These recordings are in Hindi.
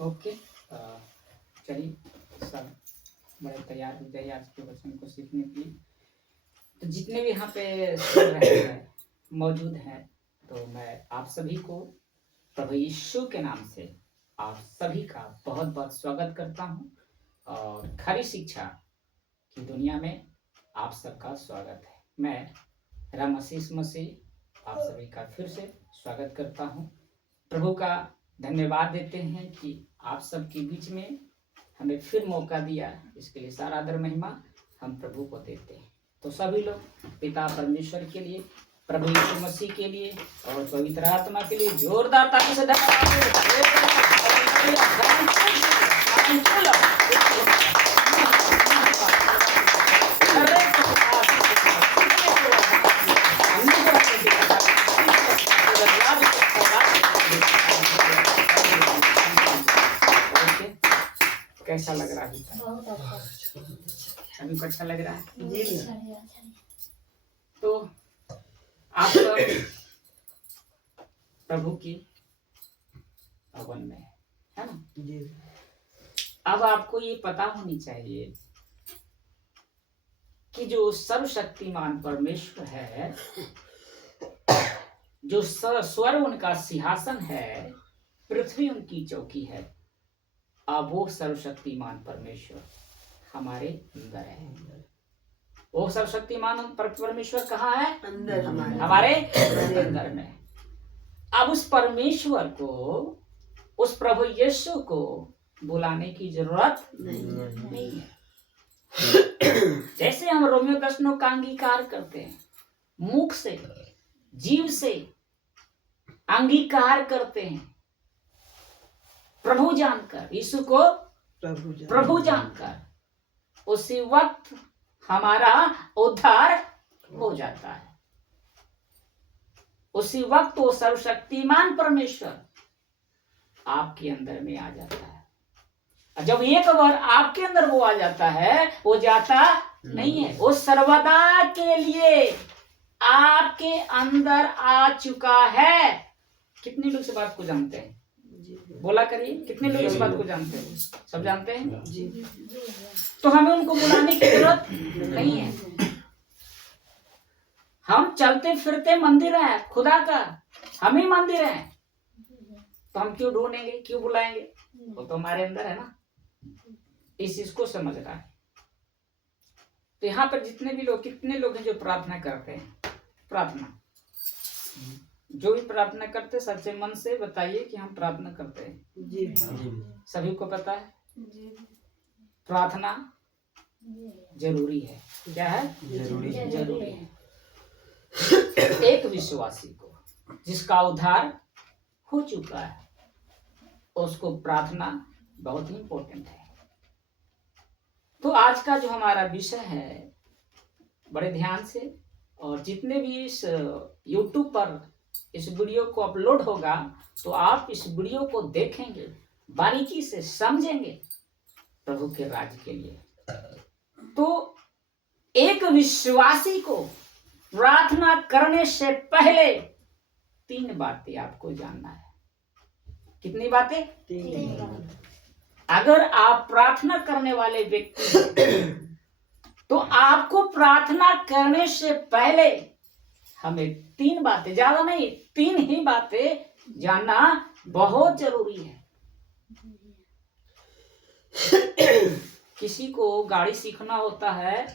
ओके। चलिए सब बड़े तैयार हो जाइए आज के वचन को सीखने के लिए। तो जितने भी यहाँ पे सुन रहे हैं मौजूद हैं, तो मैं आप सभी को प्रभु यीशु के नाम से आप सभी का बहुत बहुत स्वागत करता हूँ और खरी शिक्षा की दुनिया में आप सबका स्वागत है। मैं राम आशीष मसीह आप सभी का फिर से स्वागत करता हूँ। प्रभु का धन्यवाद देते हैं कि आप सबके बीच में हमें फिर मौका दिया, इसके लिए सारा आदर महिमा हम प्रभु को देते हैं। तो सभी लोग पिता परमेश्वर के लिए, प्रभु यीशु मसीह के लिए और पवित्र आत्मा के लिए जोरदार ताली से कैसा लग रहा है? बहुत अच्छा। अभी को अच्छा लग रहा है जी। तो आप सब प्रभु की भवन में है ना जी। अब आपको ये पता होनी चाहिए कि जो सर्वशक्तिमान परमेश्वर है, जो स्वर्ग उनका सिंहासन है, पृथ्वी उनकी चौकी है, अब वो सर्वशक्तिमान परमेश्वर हमारे अंदर है। वो सर्वशक्तिमान परमेश्वर कहाँ है? अंदर हमारे अंदर में। अब उस परमेश्वर को, उस प्रभु यीशु को बुलाने की जरूरत नहीं है। जैसे हम रोमियो 10:9 का अंगीकार करते हैं, मुख से, जीव से अंगीकार करते हैं, प्रभु जानकर, यीशु को प्रभु जानकर, उसी वक्त हमारा उद्धार हो जाता है। उसी वक्त वो सर्वशक्तिमान परमेश्वर आपके अंदर में आ जाता है। जब एक बार आपके अंदर वो आ जाता है, वो जाता नहीं है, वो सर्वदा के लिए आपके अंदर आ चुका है। कितने लोग इस बात को जानते हैं? बोला करिए, कितने लोग इस बात को जानते हैं? सब जानते हैं जी। तो हमें उनको बुलाने की जरूरत नहीं है। हम चलते फिरते मंदिर है खुदा का, हम ही मंदिर है, तो हम क्यों ढूंढेंगे, क्यों बुलाएंगे? वो तो हमारे अंदर है ना। इस चीज को समझना है। तो यहाँ पर जितने भी लोग, कितने लोग हैं जो प्रार्थना करते हैं? प्रार्थना, जो भी प्रार्थना करते सच्चे मन से बताइए कि हम प्रार्थना करते हैं। जी। सभी को पता है प्रार्थना जरूरी है। क्या है? जरूरी है। एक विश्वासी को जिसका उद्धार हो चुका है, उसको प्रार्थना बहुत ही इंपॉर्टेंट है। तो आज का जो हमारा विषय है, बड़े ध्यान से, और जितने भी इस YouTube पर इस वीडियो को अपलोड होगा, तो आप इस वीडियो को देखेंगे, बारीकी से समझेंगे प्रभु के राज्य के लिए। तो एक विश्वासी को प्रार्थना करने से पहले 3 बातें आपको जानना है। कितनी बातें? 3। अगर आप प्रार्थना करने वाले व्यक्ति हैं, तो आपको प्रार्थना करने से पहले हमें 3 बातें, ज्यादा नहीं, 3 ही बातें जानना बहुत जरूरी है। किसी को गाड़ी सीखना होता है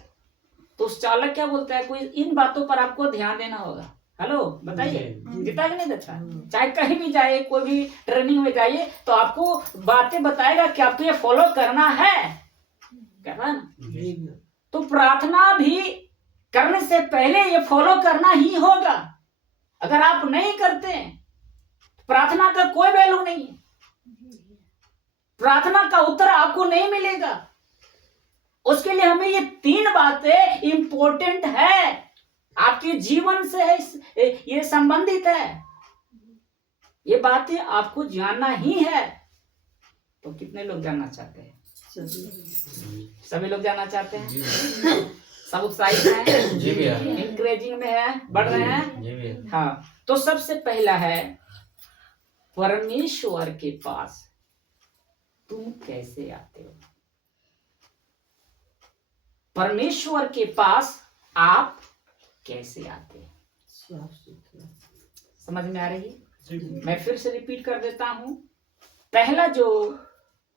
तो उस चालक क्या बोलता है, कोई इन बातों पर आपको ध्यान देना होगा। हेलो, बताइए, देता कि नहीं देता? चाहे कहीं भी जाइए, कोई भी ट्रेनिंग में जाइए, तो आपको बातें बताएगा कि आपको ये फॉलो करना है, कहना है ना। तो प्रार्थना भी करने से पहले ये फॉलो करना ही होगा। अगर आप नहीं करते हैं, प्रार्थना का कोई वैल्यू नहीं है, प्रार्थना का उत्तर आपको नहीं मिलेगा। उसके लिए हमें ये 3 बातें इंपॉर्टेंट है, आपके जीवन से ये संबंधित है, ये बातें आपको जानना ही है। तो कितने लोग जानना चाहते हैं? सभी लोग जानना चाहते हैं। सब उत्साहित हैं? जी भैया। इंकरेजिंग में है, बढ़ रहे हैं? जी भैया। हाँ, तो सबसे पहला है परमेश्वर के पास तुम कैसे आते हो? परमेश्वर के पास आप कैसे आते हैं? समझ में आ रही है? मैं फिर से रिपीट कर देता हूं। पहला जो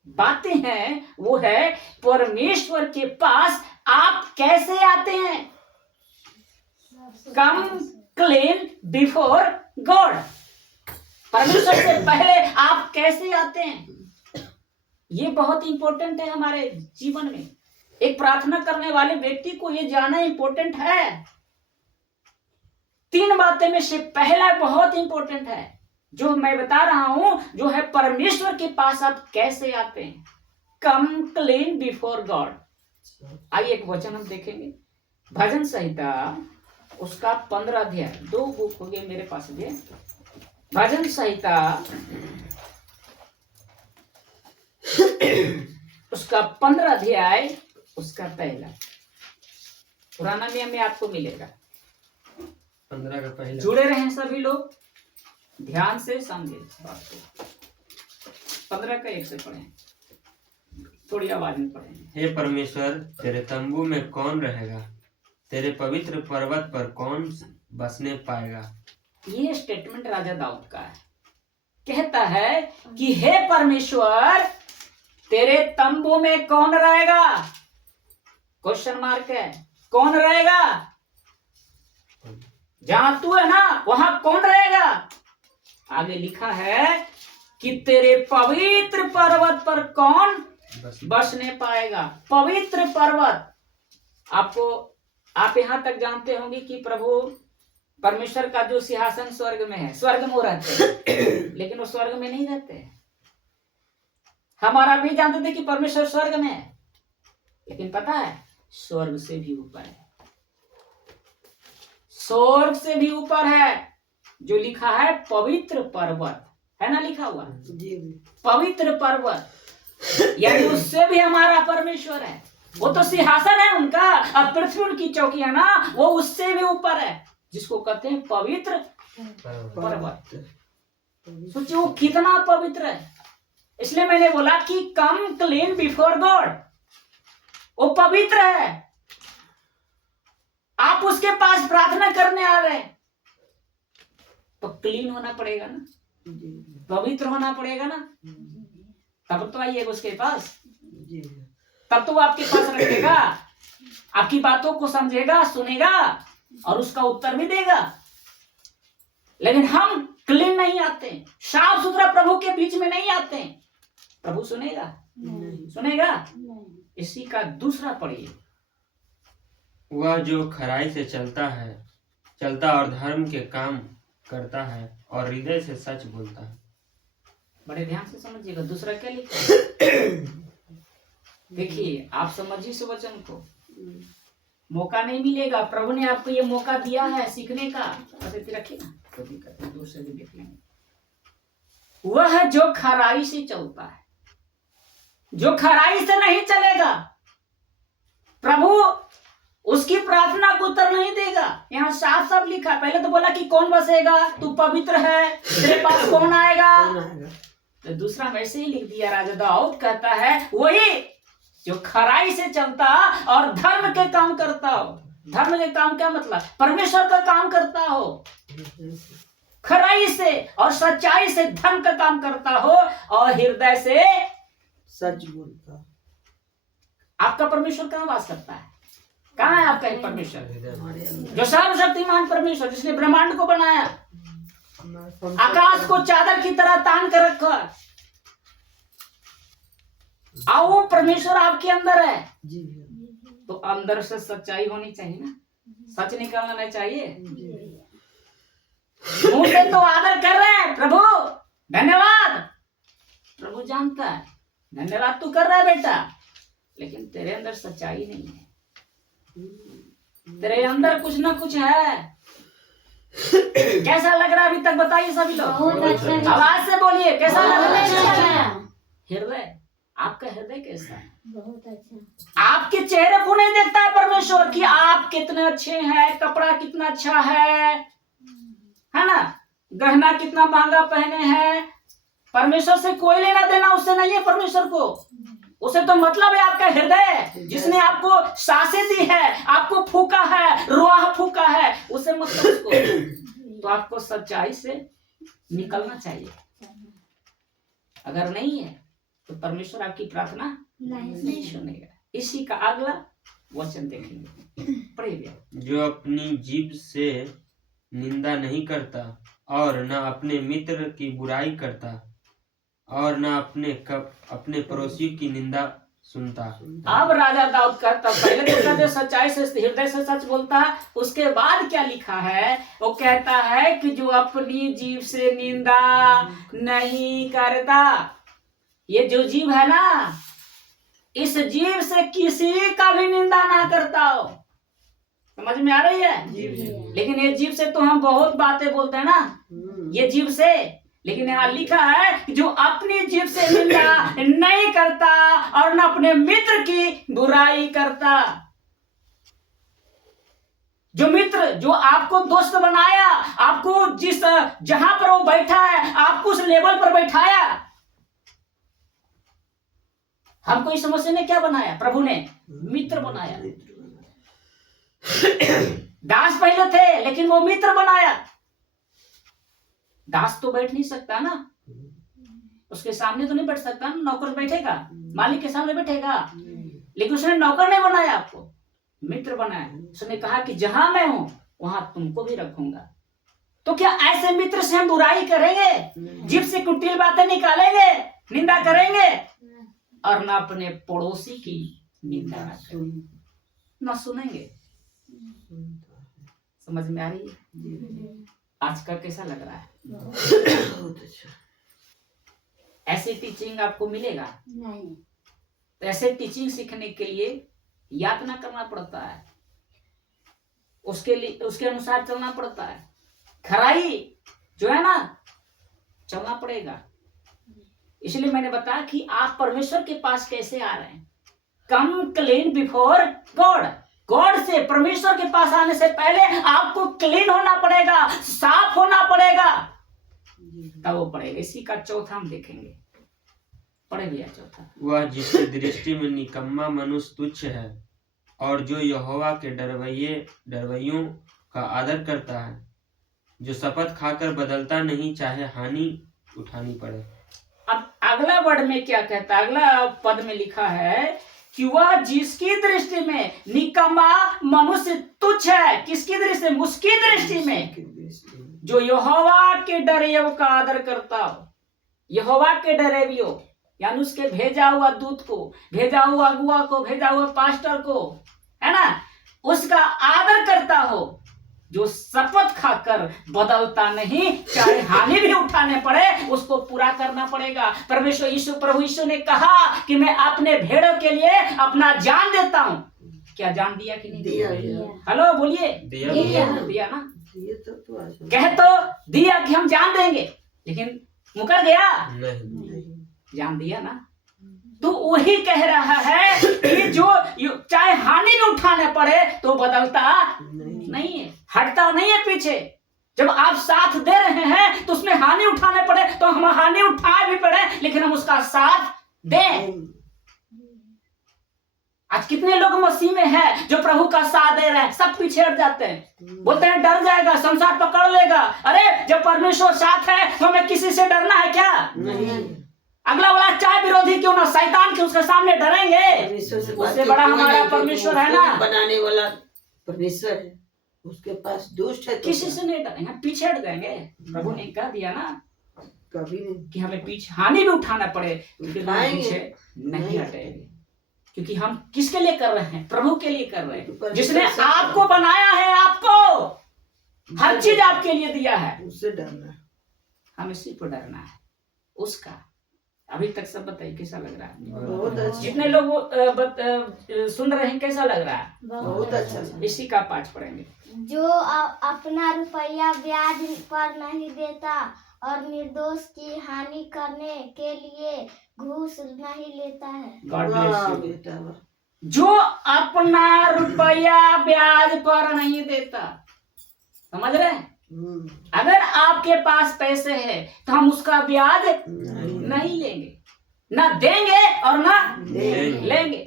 बातें हैं वो है परमेश्वर के पास आप कैसे आते हैं। कम क्लीन बिफोर गॉड। परमेश्वर से पहले आप कैसे आते हैं, ये बहुत इंपॉर्टेंट है हमारे जीवन में। एक प्रार्थना करने वाले व्यक्ति को ये जानना इंपॉर्टेंट है। 3 बातें में से पहला बहुत इंपॉर्टेंट है जो मैं बता रहा हूं, जो है परमेश्वर के पास आप कैसे आते हैं। कम क्लीन बिफोर गॉड। आइए एक वचन हम देखेंगे, भजन संहिता उसका 15 अध्याय। 2 बुक हो गए मेरे पास भी। भजन संहिता उसका 15 अध्याय उसका पहला। पुराना नियम में आपको मिलेगा 15 का पहला। जुड़े रहें सभी लोग, ध्यान से समझे बात को। 15 का 1 से पढ़ें, थोड़ी आवाज में पढ़ेंगे। हे परमेश्वर, तेरे तंबू में कौन रहेगा? तेरे पवित्र पर्वत पर कौन बसने पाएगा? ये स्टेटमेंट राजा दाऊद का है। कहता है कि हे परमेश्वर, तेरे तंबू में कौन रहेगा? क्वेश्चन मार्क है। कौन रहेगा? जहां तू है ना वहां कौन रहेगा? आगे लिखा है कि तेरे पवित्र पर्वत पर कौन बसने पाएगा। पवित्र पर्वत, आपको आप यहां तक जानते होंगे कि प्रभु परमेश्वर का जो सिंहासन स्वर्ग में है, स्वर्ग में वो रहते हैं, लेकिन वो स्वर्ग में नहीं रहते। हमारा भी जानते थे कि परमेश्वर स्वर्ग में है, लेकिन पता है स्वर्ग से भी ऊपर है। स्वर्ग से भी ऊपर है। जो लिखा है पवित्र पर्वत, है ना लिखा हुआ पवित्र पर्वत, यानी उससे भी हमारा परमेश्वर है। वो तो सिंहासन है उनका, अब पृथ्वी उनकी चौकी है ना, वो उससे भी ऊपर है, जिसको कहते हैं पवित्र पर्वत। सोचिए वो कितना पवित्र है। इसलिए मैंने बोला कि कम क्लीन बिफोर गॉड। वो पवित्र है। आप उसके पास प्रार्थना करने आ रहे हैं तो क्लीन होना पड़ेगा ना, पवित्र होना पड़ेगा ना, तब तो आइए उसके पास, तब तो वो आपके पास रखेगा, आपकी बातों को समझेगा, सुनेगा और उसका उत्तर भी देगा। लेकिन हम क्लीन नहीं आते, साफ सुथरा प्रभु के बीच में नहीं आते, प्रभु सुनेगा? सुनेगा? इसी का दूसरा पढ़िए। वह जो खराई से चलता और धर्म के काम करता है और हृदय से सच बोलता है। बड़े ध्यान से समझिएगा दूसरा क्या लिखा है। देखिए आप समझिए इस वचन को। मौका नहीं मिलेगा, प्रभु ने आपको ये मौका दिया है सीखने का। रखिए ना, कोई दिक्कत नहीं, दूसरे भी देख लेंगे। वह जो खराई से चलता है, जो खराई से नहीं चलेगा, प्रभु उसकी प्रार्थना को उत्तर नहीं देगा। यहाँ साफ साफ लिखा, पहले तो बोला कि कौन बसेगा, तू पवित्र है, तेरे पास कौन आएगा। तो दूसरा वैसे ही लिख दिया, राजा दाऊद कहता है वही जो खराई से चलता और धर्म के काम करता हो। धर्म के काम क्या मतलब? परमेश्वर का काम करता हो, खराई से और सच्चाई से धर्म का काम करता हो और हृदय से सच बोलता। आपका परमेश्वर कहाँ वास करता है? कहाँ है आपका परमेश्वर? जो सर्वशक्तिमान परमेश्वर, जिसने ब्रह्मांड को बनाया, आकाश को चादर की तरह तान कर रखा, आओ वो परमेश्वर आपके अंदर है। तो अंदर से सच्चाई होनी चाहिए ना, सच निकालना नहीं चाहिए। मुंह से तो आदर कर रहे हैं, प्रभु धन्यवाद, प्रभु जानता है, धन्यवाद तू कर रहा है बेटा, लेकिन तेरे अंदर सच्चाई नहीं है, तेरे अंदर कुछ ना कुछ है। कैसा लग रहा है अभी तक बताइए सभी लोग? आवाज से बोलिए, कैसा लग रहा है? हृदय, आपका हृदय कैसा है? बहुत अच्छा। आपके चेहरे को नहीं देखता है परमेश्वर कि आप कितने अच्छे हैं, कपड़ा कितना अच्छा है ना, गहना कितना महंगा पहने हैं, परमेश्वर से कोई लेना देना उससे नहीं है। परमेश्वर को उसे तो मतलब है आपका हृदय, जिसने आपको सांसें दी है, आपको फूका है, रुआह फूका है, उसे मतलब उसको। तो आपको सच्चाई से निकलना चाहिए। अगर नहीं है तो परमेश्वर आपकी प्रार्थना नहीं सुनेगा। इसी का अगला वचन देखेंगे, पढ़िए। जो अपनी जीभ से निंदा नहीं करता और न अपने मित्र की बुराई करता और न अपने पड़ोसी की निंदा सुनता। अब राजा दाऊद कहता, पहले तो कहते सच्चाई से हृदय से सच बोलता है, उसके बाद क्या लिखा है? वो कहता है कि जो अपनी जीभ से निंदा नहीं करता। ये जो जीभ है ना, इस जीभ से किसी का भी निंदा ना करता हो। समझ में आ रही है? लेकिन ये जीभ से तो हम बहुत बातें बोलते हैं ना, ये जीभ से। लेकिन यहाँ लिखा है कि जो अपनी जीभ से निंदा नहीं करता और न अपने मित्र की बुराई करता। जो मित्र जो आपको दोस्त बनाया, आपको जिस जहां पर वो बैठा है, आपको उस लेवल पर बैठाया। हमको इस समस्या ने क्या बनाया? प्रभु ने मित्र बनाया। दास पहले थे, लेकिन वो मित्र बनाया। दास तो बैठ नहीं सकता ना, उसके सामने तो नहीं बैठ सकता ना। नौकर बैठेगा, मालिक के सामने बैठेगा, लेकिन उसने नौकर नहीं बनाया, आपको मित्र बनाया। उसने कहा कि जहां मैं हूं वहां तुमको भी रखूंगा। तो क्या ऐसे मित्र से हम बुराई करेंगे, जीभ से कुटिल बातें निकालेंगे, निंदा करेंगे और ना अपने पड़ोसी की निंदा ना सुनेंगे? समझ में आ रही है? आज का कैसा लग रहा है? बहुत अच्छा। ऐसी टीचिंग आपको मिलेगा नहीं। तो ऐसे टीचिंग सीखने के लिए यातना करना पड़ता है, उसके लिए उसके अनुसार चलना पड़ता है। खराई जो है ना, चलना पड़ेगा। इसलिए मैंने बताया कि आप परमेश्वर के पास कैसे आ रहे हैं। कम क्लीन बिफोर गॉड। गॉड से, परमेश्वर के पास आने से पहले आपको क्लीन होना पड़ेगा, साफ होना पड़ेगा, तब वो पड़ेगा। इसी का चौथा हम देखेंगे, पढ़े भैया चौथा। वह जिसकी दृष्टि में निकम्मा मनुष्य तुच्छ है और जो यहोवा के डरवैयों का आदर करता है, जो शपथ खाकर बदलता नहीं, चाहे हानि उठानी पड़े। अब अगला वर्ड में क्या कहता है? अगला पद में लिखा है कि वह जिसकी दृष्टि में निकम्मा मनुष्य तुच्छ है। किसकी दृष्टि में? उसकी दृष्टि में जो यहोवा के डरेवियों का आदर करता हो। यहोवा के डरेवियों यानी उसके भेजा हुआ दूत को, भेजा हुआ अगुआ को, भेजा हुआ पास्टर को, है ना, उसका आदर करता हो, जो शपथ खाकर बदलता नहीं, चाहे हानि भी उठाने पड़े उसको पूरा करना पड़ेगा। परमेश्वर यीशु, प्रभु यीशु ने कहा कि मैं अपने भेड़ों के लिए अपना जान देता हूं। क्या जान दिया कि नहीं दिया? हेलो बोलिए। दिया ना? कह तो दिया कि हम जान देंगे, लेकिन मुकर गया? नहीं। जान दिया ना? तो वही कह रहा है कि जो चाहे हानि भी उठाने पड़े तो बदलता नहीं है, हटता नहीं है पीछे। जब आप साथ दे रहे हैं तो उसमें हानि उठाने पड़े तो हम हानि उठाए भी पड़े, लेकिन हम उसका साथ दें। आज कितने लोग मसीह में हैं जो प्रभु का साथ दे रहे हैं, सब पीछे हट जाते हैं, बोलते हैं डर जाएगा, संसार पकड़ लेगा। अरे जब परमेश्वर साथ है तो हमें किसी से डरना है क्या? नहीं। अगला वाला चाहे विरोधी क्यों ना, शैतान के उसके सामने डरेंगे? उससे बड़ा हमारा परमेश्वर है ना, बनाने वाला परमेश्वर है, उसके पास दुष्ट है तो किसी से नहीं डरेंगे, पीछे हट जाएंगे। प्रभु ने कह दिया ना कभी नहीं कि हमें पीछे हानि भी उठाना पड़े फिर हम उठाएंगे। पीछे नहीं हटेंगे, क्योंकि हम किसके लिए कर रहे हैं? प्रभु के लिए कर रहे हैं, जिसने आपको बनाया है, आपको हर चीज आपके लिए दिया है। उससे डरना है, हमें सिर्फ डरना है उसका। अभी तक सब बताइए कैसा लग रहा है? बहुत अच्छा, जितने लोग सुन रहे हैं कैसा लग रहा है? बहुत अच्छा। इसी का पाठ पढ़ेंगे। जो अपना रुपया ब्याज पर नहीं देता और निर्दोष की हानि करने के लिए घूस नहीं लेता है। गॉड ब्लेस वाह यू। बेटा वाह। जो अपना रुपया ब्याज पर नहीं देता, समझ रहे हैं? अगर आपके पास पैसे है तो हम उसका ब्याज नहीं लेंगे, ना देंगे और ना लेंगे।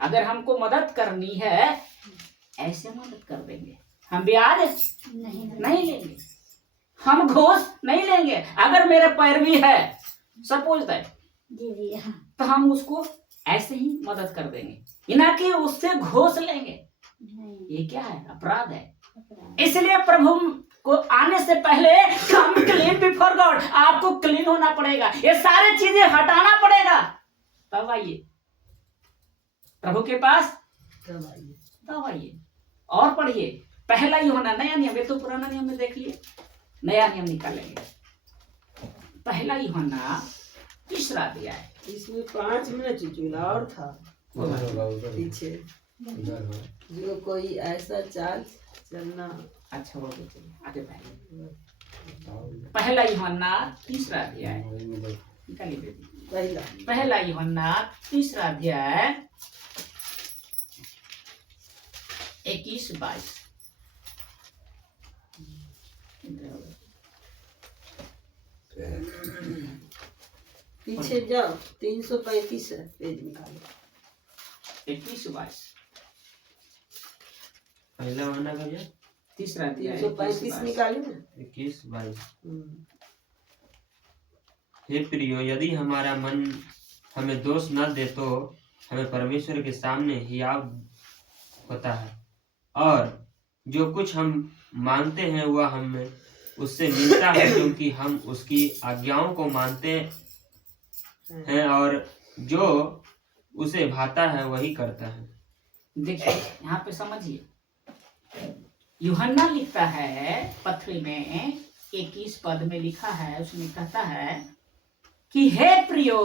अगर हमको मदद करनी है ऐसे मदद कर देंगे, हम ब्याज नहीं लेंगे, हम घूस नहीं लेंगे। अगर मेरे पैरवी है सपोज दैट, तो हम उसको ऐसे ही मदद कर देंगे, ना कि उससे घूस लेंगे। ये क्या है? अपराध है। इसलिए प्रभु को आने से पहले कम क्लीन बिफोर गॉड, आपको क्लीन होना पड़ेगा, ये सारी चीजें हटाना पड़ेगा, तब आइए प्रभु के पास, तब आइए। और पढ़िए पहला यूहन्ना, नया नियम, ये तो पुराना नियम में देख लिए, नया नियम निकालेंगे। पहला यूहन्ना 3 अध्याय। इसमें 5 मिनट चुचुला और था पीछे, जो कोई ऐसा चाल चलना। अच्छा वो तो चलिए आगे पढ़िए। पहला यूहन्ना 3 अध्याय निकालिए बेटी। पहला यूहन्ना 3 अध्याय 21-22। पीछे जाओ, 335 है, पेज निकालो। 21-22 पहला यूहन्ना का क्या? 3 अध्याय 335 निकालिए ना। 21-22। हे प्रियो, यदि हमारा मन हमें दोष न दे तो हमें परमेश्वर के सामने हियाव होता है, और जो कुछ हम मांगते हैं वह हमें उससे मिलता है, क्योंकि हम उसकी आज्ञाओं को मानते हैं और जो उसे भाता है वही करता है। देखिए यहाँ पे समझिए, यूहन्ना लिखता है पत्री में 21 पद में लिखा है, उसमें कहता है कि हे प्रियो,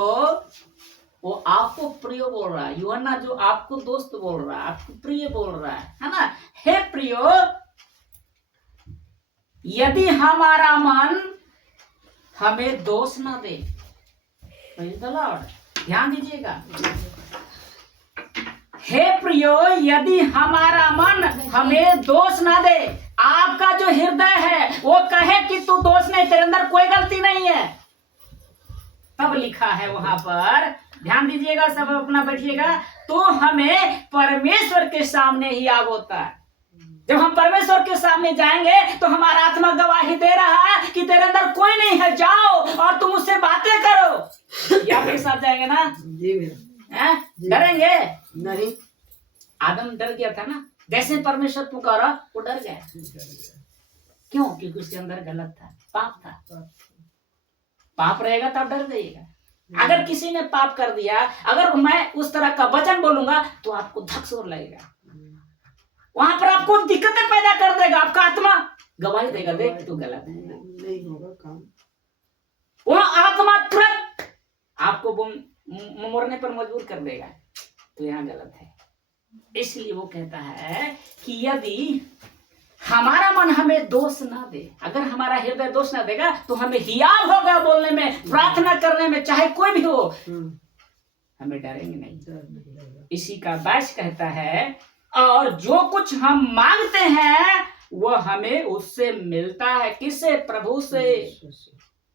वो आपको प्रियो बोल रहा है। यूहन्ना जो आपको दोस्त बोल रहा है, आपको प्रिय बोल रहा है ना। हे प्रियो, यदि हमारा मन हमें दोष ना दे, Praise the Lord, ध्यान दीजिएगा। हे प्रियो, यदि हमारा मन हमें दोष ना दे, आपका जो हृदय है वो कहे कि तू दोष नहीं, तेरे अंदर कोई गलती नहीं है, तब लिखा है वहां पर, ध्यान दीजिएगा, सब अपना बैठिएगा, तो हमें परमेश्वर के सामने ही आग होता है। जब हम परमेश्वर के सामने जाएंगे तो हमारा आत्मा गवाही दे रहा है कि तेरे अंदर कोई नहीं है, जाओ और तुम उससे बातें करो। ये आपके साथ जाएंगे ना? जी मेरा। डरेंगे नहीं। आदम डर गया था ना, जैसे परमेश्वर पुकारा वो डर गया। क्यों? क्योंकि उसके अंदर गलत था, पाप था। पाप रहेगा तब डर जाइएगा। अगर किसी ने पाप कर दिया, अगर मैं उस तरह का वचन बोलूंगा तो आपको धक से लगेगा, वहां पर आपको दिक्कतें पैदा कर देगा, आपका आत्मा गवाही देगा, देख तू गलत है, नहीं होगा काम। वह आत्मा तुरंत आपको मरने पर मजबूर कर देगा, तो यहाँ गलत है। इसलिए वो कहता है कि यदि हमारा मन हमें दोष ना दे, अगर हमारा हृदय दोष ना देगा तो हमें हियाव होगा बोलने में, प्रार्थना करने में, चाहे कोई भी हो, हमें डरेंगे नहीं। इसी का 22 कहता है, और जो कुछ हम मांगते हैं वो हमें उससे मिलता है। किससे? प्रभु से।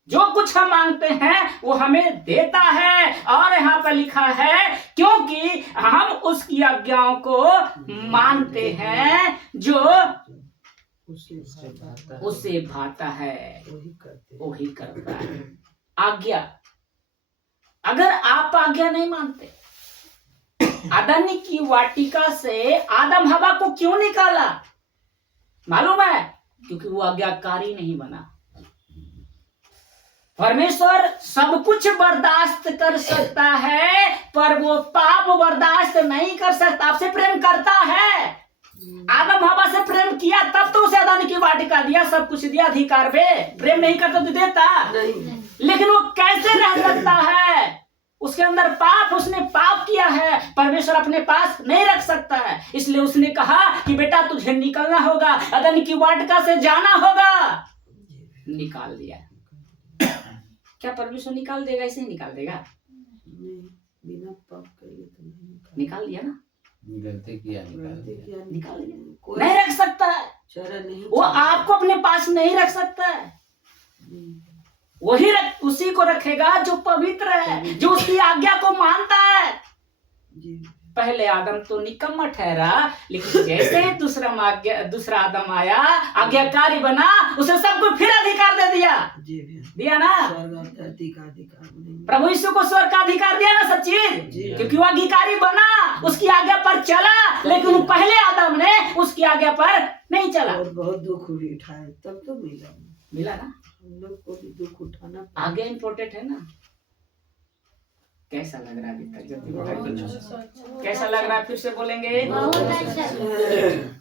जो कुछ हम मांगते हैं वो हमें देता है, और यहाँ पर लिखा है क्योंकि हम उसकी आज्ञाओं को मानते हैं, जो उसे भाता है वही करता है। आज्ञा, अगर आप आज्ञा नहीं मानते, अदन की वाटिका से आदम हवा को क्यों निकाला मालूम है? क्योंकि वो आज्ञाकारी नहीं बना। परमेश्वर सब कुछ बर्दाश्त कर सकता है, पर वो पाप बर्दाश्त नहीं कर सकता। आपसे प्रेम करता है, आदम हवा से प्रेम किया तब तो उसे अदन की वाटिका दिया, सब कुछ दिया अधिकार पे। प्रेम नहीं करता तो देता नहीं। लेकिन वो कैसे रह सकता है? उसके अंदर पाप, उसने पाप किया है, परमेश्वर अपने पास नहीं रख सकता है। इसलिए उसने कहा कि बेटा तुझे निकलना होगा, अदन की वाटिका से जाना होगा। निकाल दिया। क्या परमेश्वर निकाल देगा? ऐसे ही निकाल देगा? बिना पाप करे तो नहीं निकाल दिया ना, गलती किया निकाल दिया, नहीं रख सकता है। चारा नहीं वो आपको अपने पास नहीं रख सकता है। वही उसी को रखेगा जो पवित्र है, जो उसकी आज्ञा को मानता है। जी पहले आदम तो निकम्मा ठहरा, लेकिन जैसे ही दूसरा आदम आया, आज्ञाकारी बना, उसे सबको फिर अधिकार दे दिया। जी भैया, दिया ना, स्वर्ग और धरती का अधिकार नहीं। प्रभु यीशु को स्वर्ग का अधिकार दिया ना सब चीज, जी। क्योंकि वो अधिकारी बना, उसकी आज्ञा पर चला। लेकिन वो पहले आदम ने उसकी आज्ञा पर नहीं चला। और बहुत दुख भी उठाए, तब तो मिला ना, हम लोग को भी दुख उठाना पड़ा। आगे इम्पोर्टेंट है ना। कैसा लग रहा है अभी तक? जल्दी बताइए, कैसा लग रहा है? फिर से बोलेंगे।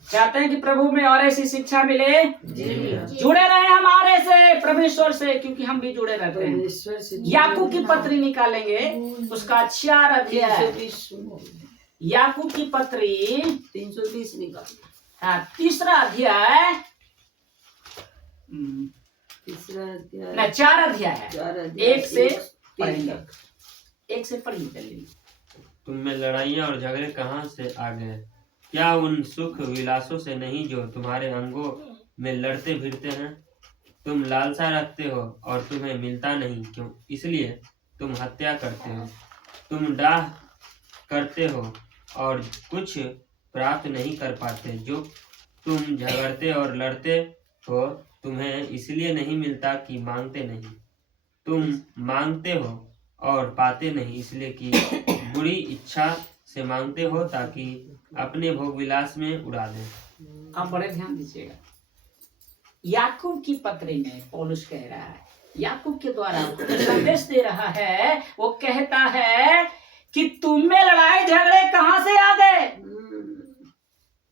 चाहते हैं कि प्रभु में और ऐसी शिक्षा मिले, जुड़े रहे हमारे से, परमेश्वर से, क्योंकि हम भी जुड़े रहते हैं। परमेश्वर से याकूब की पत्री निकालेंगे, उसका 4 अध्याय। 320 याकूब की पत्री 320 निकाल। हाँ, 3रा अध्याय, तीसरा अध्याय नहीं 4 अध्याय है। 4 अध्याय 1 से 3 पढ़ेंगे, तक। 1 से पढ़िए चलिए। तुम में लड़ाइयाँ और झगड़े कहाँ से आ गए? क्या उन सुख विलासों से नहीं जो तुम्हारे अंगों में लड़ते भिड़ते हैं? तुम लालसा रखते हो और तुम्हें मिलता नहीं, क्यों? इसलिए तुम हत्या करते हो। तुम डाह करते हो और कुछ प्राप्त नहीं कर पाते। जो तुम झगड़ते और लड़ते हो, तुम्हें इसलिए नहीं मिलता कि मांगते नहीं। तुम मांगते हो और पाते नहीं, इसलिए कि बुरी इच्छा से मांगते हो, ताकि अपने भोग विलास में उड़ा दें। आप बड़े ध्यान दीजिएगा। याकूब की पत्री में पौलुस कह रहा है, याकूब के द्वारा संदेश दे रहा है। वो कहता है कि तुम में लड़ाई झगड़े कहाँ से आ गए?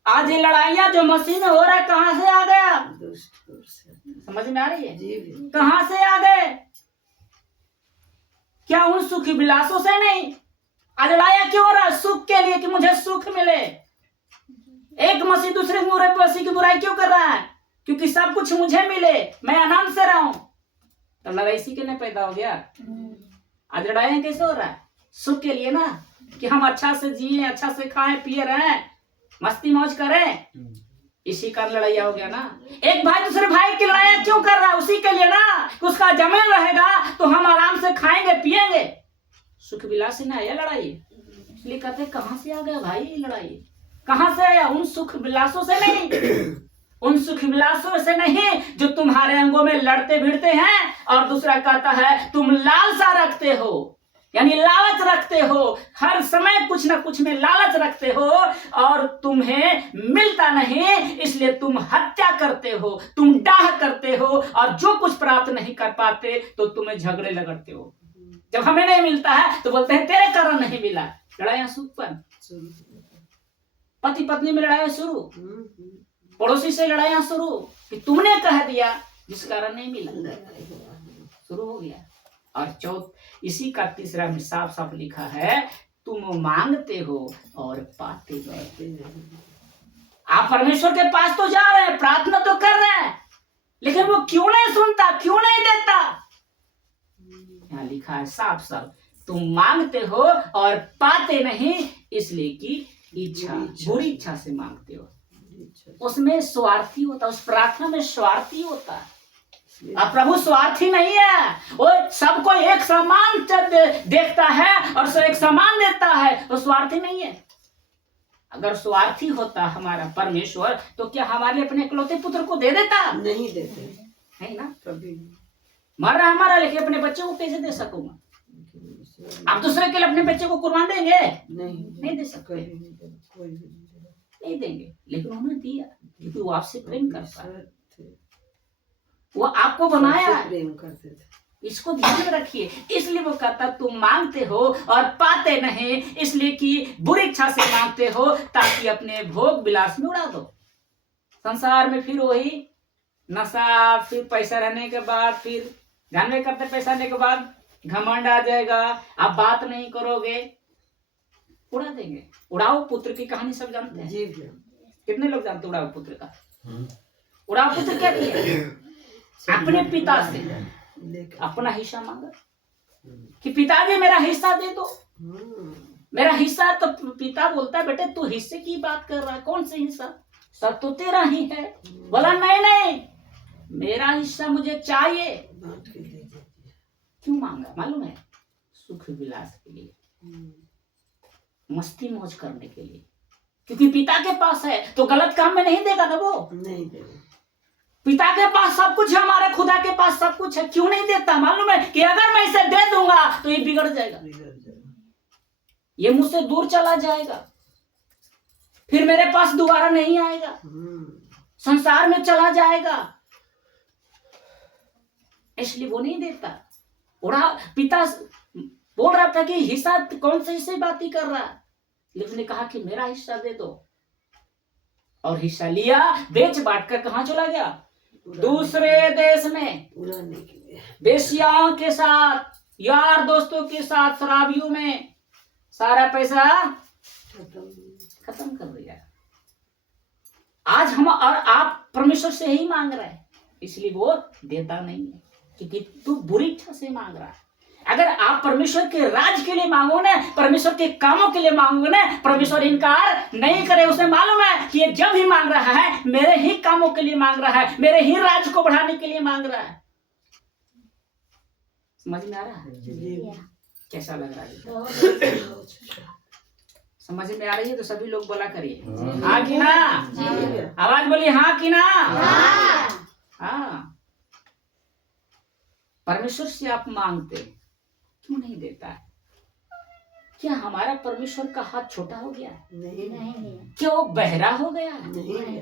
आज ये लड़ाइयाँ जो मसीह में हो रहा है, कहाँ से आ गया? समझ में आ रही है? कहाँ से आ गए? क्या उन सुख विलासों से नहीं? आज लड़ाइयाँ क्यों हो रहा है? सुख के लिए, कि मुझे सुख मिले। एक मसीह दूसरे मसीह की बुराई क्यों कर रहा है? क्योंकि सब कुछ मुझे मिले, मैं आनंद से रहूं। तो लड़ाई इसी के लिए पैदा हो गया। आज लड़ाइयाँ कैसे हो रहा है? सुख के लिए ना, कि हम अच्छा से जिए, अच्छा से खाएं पिए रहें, मस्ती मौज करें। इसी कारण लड़ाइया हो गया ना। एक भाई दूसरे भाई की लड़ाई क्यों कर रहा है? उसी के लिए ना, उसका जमीन रहेगा तो हम आराम से खाएंगे पिएंगे। सुख विलासी ना है लड़ाई। इसलिए कहते कहां से आ गया भाई ये लड़ाई? कहां से आया? उन सुख विलासों से नहीं, उन सुख विलासों से नहीं जो तुम्हारे अंगों में लड़ते भिड़ते हैं। और दूसरा कहता है तुम लालसा रखते हो, यानी लालच रखते हो, हर समय कुछ ना कुछ में लालच रखते हो और तुम्हें मिलता नहीं, इसलिए तुम हत्या करते हो, तुम डाह करते हो और जो कुछ प्राप्त नहीं कर पाते तो तुम्हें झगड़े लगते हो। जब हमें नहीं मिलता है तो बोलते हैं तेरे कारण नहीं मिला। लड़ाइयां उत्पन्न, पति पत्नी में लड़ाइयां शुरू, पड़ोसी से लड़ाइयां शुरू, कि तुमने कह दिया जिस कारण नहीं मिला, शुरू हो गया। और इसी का 3रा में साफ साफ लिखा है, तुम मांगते हो और पाते नहीं। आप परमेश्वर के पास तो जा रहे हैं, प्रार्थना तो कर रहे हैं, लेकिन वो क्यों नहीं सुनता, क्यों नहीं देता? यहाँ लिखा है साफ साफ, तुम मांगते हो और पाते नहीं, इसलिए कि इच्छा, बुरी इच्छा से मांगते हो। उसमें स्वार्थी होता है, उस प्रार्थना में स्वार्थी होता है। अब प्रभु स्वार्थी नहीं है, वो सबको एक समान देखता है और सब एक समान देता है, वो स्वार्थी नहीं है। अगर स्वार्थी होता हमारा परमेश्वर तो क्या हमारे अपने इकलौते पुत्र को दे देता? नहीं देते, है ना। कभी मर रहा हमारा, लेकिन अपने बच्चे को कैसे दे सकूंगा? आप दूसरे के लिए अपने बच्चे को कुर्बान देंगे? नहीं दे सकते, नहीं देंगे। लेकिन उन्होंने दिया क्योंकि वो आपसे प्रेम करता है, वो आपको बनाया है, प्रेम करते थे। इसको ध्यान में रखिए। इसलिए वो कहता तुम मांगते हो और पाते नहीं, इसलिए कि बुरी इच्छा से मांगते हो ताकि अपने भोग विलास में उड़ा दो। संसार में फिर वही नशा, फिर पैसा रहने के बाद, फिर ध्यान में करते पैसा रहने के बाद घमंड आ जाएगा, आप बात नहीं करोगे, उड़ा देंगे। उड़ाओ पुत्र की कहानी सब जानते हैं। जी कितने लोग जानते उड़ाओ पुत्र का? उड़ाओ पुत्र क्या किया? अपने पिता से अपना हिस्सा मांगा कि पिताजी मेरा हिस्सा दे दो, मेरा हिस्सा। तो पिता बोलता है बेटे तू हिस्से की बात कर रहा है, कौन से हिस्सा? सब तो तेरा ही है। बोला नहीं नहीं, मेरा हिस्सा मुझे चाहिए। बांट के दे देती है। क्यों मांगा मालूम है? सुख विलास के लिए, मस्ती मौज करने के लिए। क्योंकि पिता के पास है तो गलत काम में नहीं देगा ना वो। नहीं देगा। पिता के पास सब कुछ है, हमारे खुदा के पास सब कुछ है, क्यों नहीं देता? मालूम है कि अगर मैं इसे दे दूंगा तो ये बिगड़ जाएगा, बिगड़ जाएगा। ये मुझसे दूर चला जाएगा, फिर मेरे पास दोबारा नहीं आएगा, संसार में चला जाएगा। इसलिए वो नहीं देता। पिता बोल रहा था कि हिस्सा कौन से हिस्से बात ही कर रहा है, लेकिन उसने कहा कि मेरा हिस्सा दे दो। और हिस्सा लिया, बेच बांट कर कहां चला गया? दूसरे देश में, उड़ाने के लिए। बेसियाओं के साथ, यार दोस्तों के साथ, शराबियों में सारा पैसा खत्म कर दिया। आज हम और आप परमेश्वर से ही मांग रहे हैं, इसलिए वो देता नहीं है, क्योंकि तू बुरी इच्छा से मांग रहा है। अगर आप परमेश्वर के राज के लिए मांगो ना, परमेश्वर के कामों के लिए मांगोगे ना, परमेश्वर इनकार नहीं करे। उसे मालूम है कि ये जब ही मांग रहा है मेरे ही कामों के लिए मांग रहा है, मेरे ही राज को बढ़ाने के लिए मांग रहा है। समझ में आ रहा है? कैसा लग रहा है? समझ में आ रही है तो सभी लोग बोला करिए हाँ कि ना। आवाज बोलिए हाँ कि ना। हाँ। परमेश्वर से आप मांगते, क्यों नहीं देता है? क्या हमारा परमेश्वर का हाथ छोटा हो गया? नहीं। क्या वो बहरा हो गया? नहीं।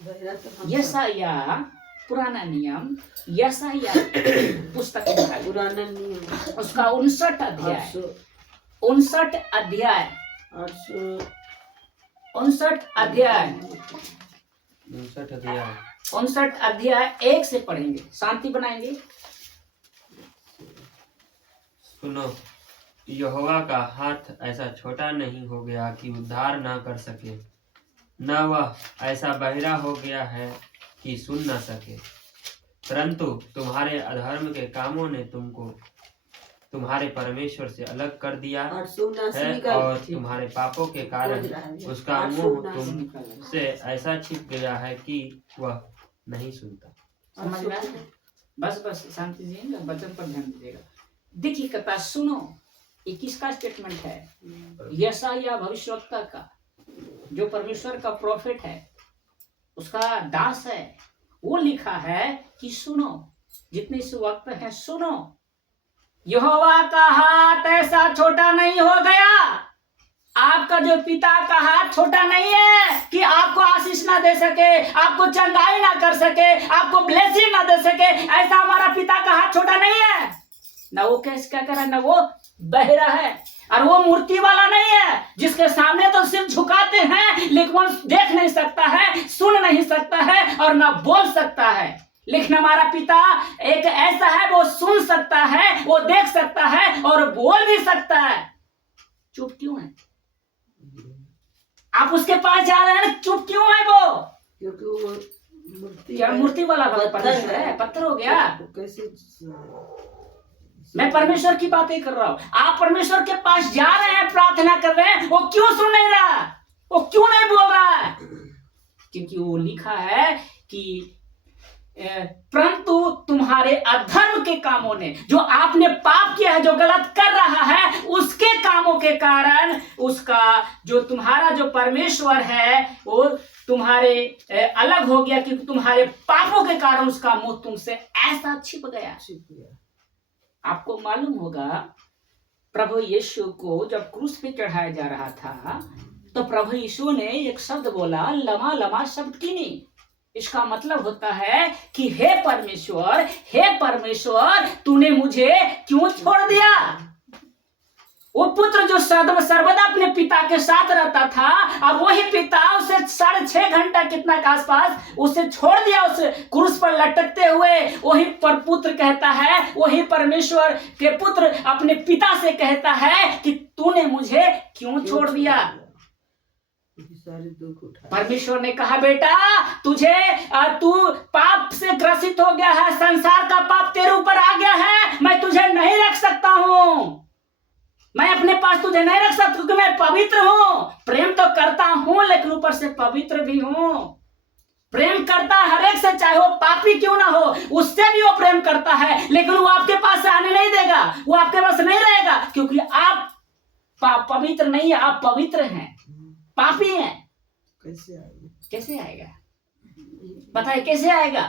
बहरा तो यशाया पुराना नियम, यशाया पुस्तक है, पुराना नियम, उसका 59 अध्याय, 800 अध्याय 59 अध्याय 1 से पढ़ेंगे, शांति बनाएंगे। सुनो, यहोवा का हाथ ऐसा छोटा नहीं हो गया कि उद्धार ना कर सके, न वह ऐसा बहरा हो गया है कि सुन न सके, परंतु तुम्हारे अधर्म के कामों ने तुमको तुम्हारे परमेश्वर से अलग कर दिया है, और तुम्हारे पापों के कारण उसका मुंह तुमसे ऐसा छिप गया है कि वह नहीं सुनता। समझ में आया? बस बस शांति दीजिएगा, वचन पर ध्यान दीजिएगा। देखिए कथा सुनो, ये किसका स्टेटमेंट है? यशाया भविष्यवक्ता का, जो परमेश्वर का प्रोफेट है, उसका दास है। वो लिखा है कि सुनो, जितने इस वक्त हैं सुनो, यहोवा का हाथ ऐसा छोटा नहीं हो गया। आपका जो पिता का हाथ छोटा नहीं है कि आपको आशीष ना दे सके, आपको चंगाई ना कर सके, आपको ब्लेसिंग ना दे सके। ऐसा हमारा पिता का हाथ छोटा नहीं है। ना वो कैसे क्या कर रहा है, ना वो बहरा है, और वो मूर्ति वाला नहीं है जिसके सामने तो सिर झुकाते हैं लेकिन वो देख नहीं सकता है, सुन नहीं सकता है और ना बोल सकता है। लेकिन हमारा पिता एक ऐसा है, वो सुन सकता है, वो देख सकता है और बोल भी सकता है। चुप क्यों है? आप उसके पास जा रहे हैं, चुप क्यों है वो? क्योंकि वो मूर्ति, क्या मूर्ति वाला परमेश्वर है? पत्थर हो गया। कैसे? मैं परमेश्वर की बातें कर रहा हूं। आप परमेश्वर के पास जा रहे हैं, प्रार्थना कर रहे हैं, वो क्यों सुन नहीं रहा? वो क्यों नहीं बोल रहा है? क्योंकि वो लिखा है कि परंतु तुम्हारे अधर्म के कामों ने, जो आपने पाप किया है, जो गलत कर रहा है, उसके कामों के कारण उसका जो तुम्हारा जो परमेश्वर है वो तुम्हारे अलग हो गया, क्योंकि तुम्हारे पापों के कारण उसका मुंह तुमसे ऐसा छिप गया। आपको मालूम होगा, प्रभु यीशु को जब क्रूस पे चढ़ाया जा रहा था तो प्रभु यीशु ने एक शब्द बोला, लमा लमा शब्द कीनी। इसका मतलब होता है कि हे परमेश्वर, तूने मुझे क्यों छोड़ दिया? वो पुत्र जो सर्वदा अपने पिता के साथ रहता था, और वही पिता उसे 6.5 घंटा कितना के आसपास उसे छोड़ दिया, उसे क्रूस पर लटकते हुए। वही पर पुत्र कहता है, वही परमेश्वर के पुत्र अपने पिता से कहता है कि तूने मुझे क्यों छोड़ दिया? परमेश्वर ने कहा, बेटा तू पाप से ग्रसित हो गया है, संसार का पाप तेरे ऊपर आ गया है, मैं तुझे नहीं रख सकता हूं। मैं अपने पास पास तुझे नहीं रख सकता क्योंकि मैं पवित्र हूं। प्रेम तो करता हूं लेकिन ऊपर से पवित्र भी हूं। प्रेम करता है हर एक से, चाहे वो पापी क्यों ना हो, उससे भी वो प्रेम करता है, लेकिन वो आपके पास से आने नहीं देगा, वो आपके पास नहीं रहेगा, क्योंकि आप पवित्र नहीं है, आप पवित्र हैं, पापी हैं। कैसे आएगा? कैसे आएगा? बताइए कैसे आएगा?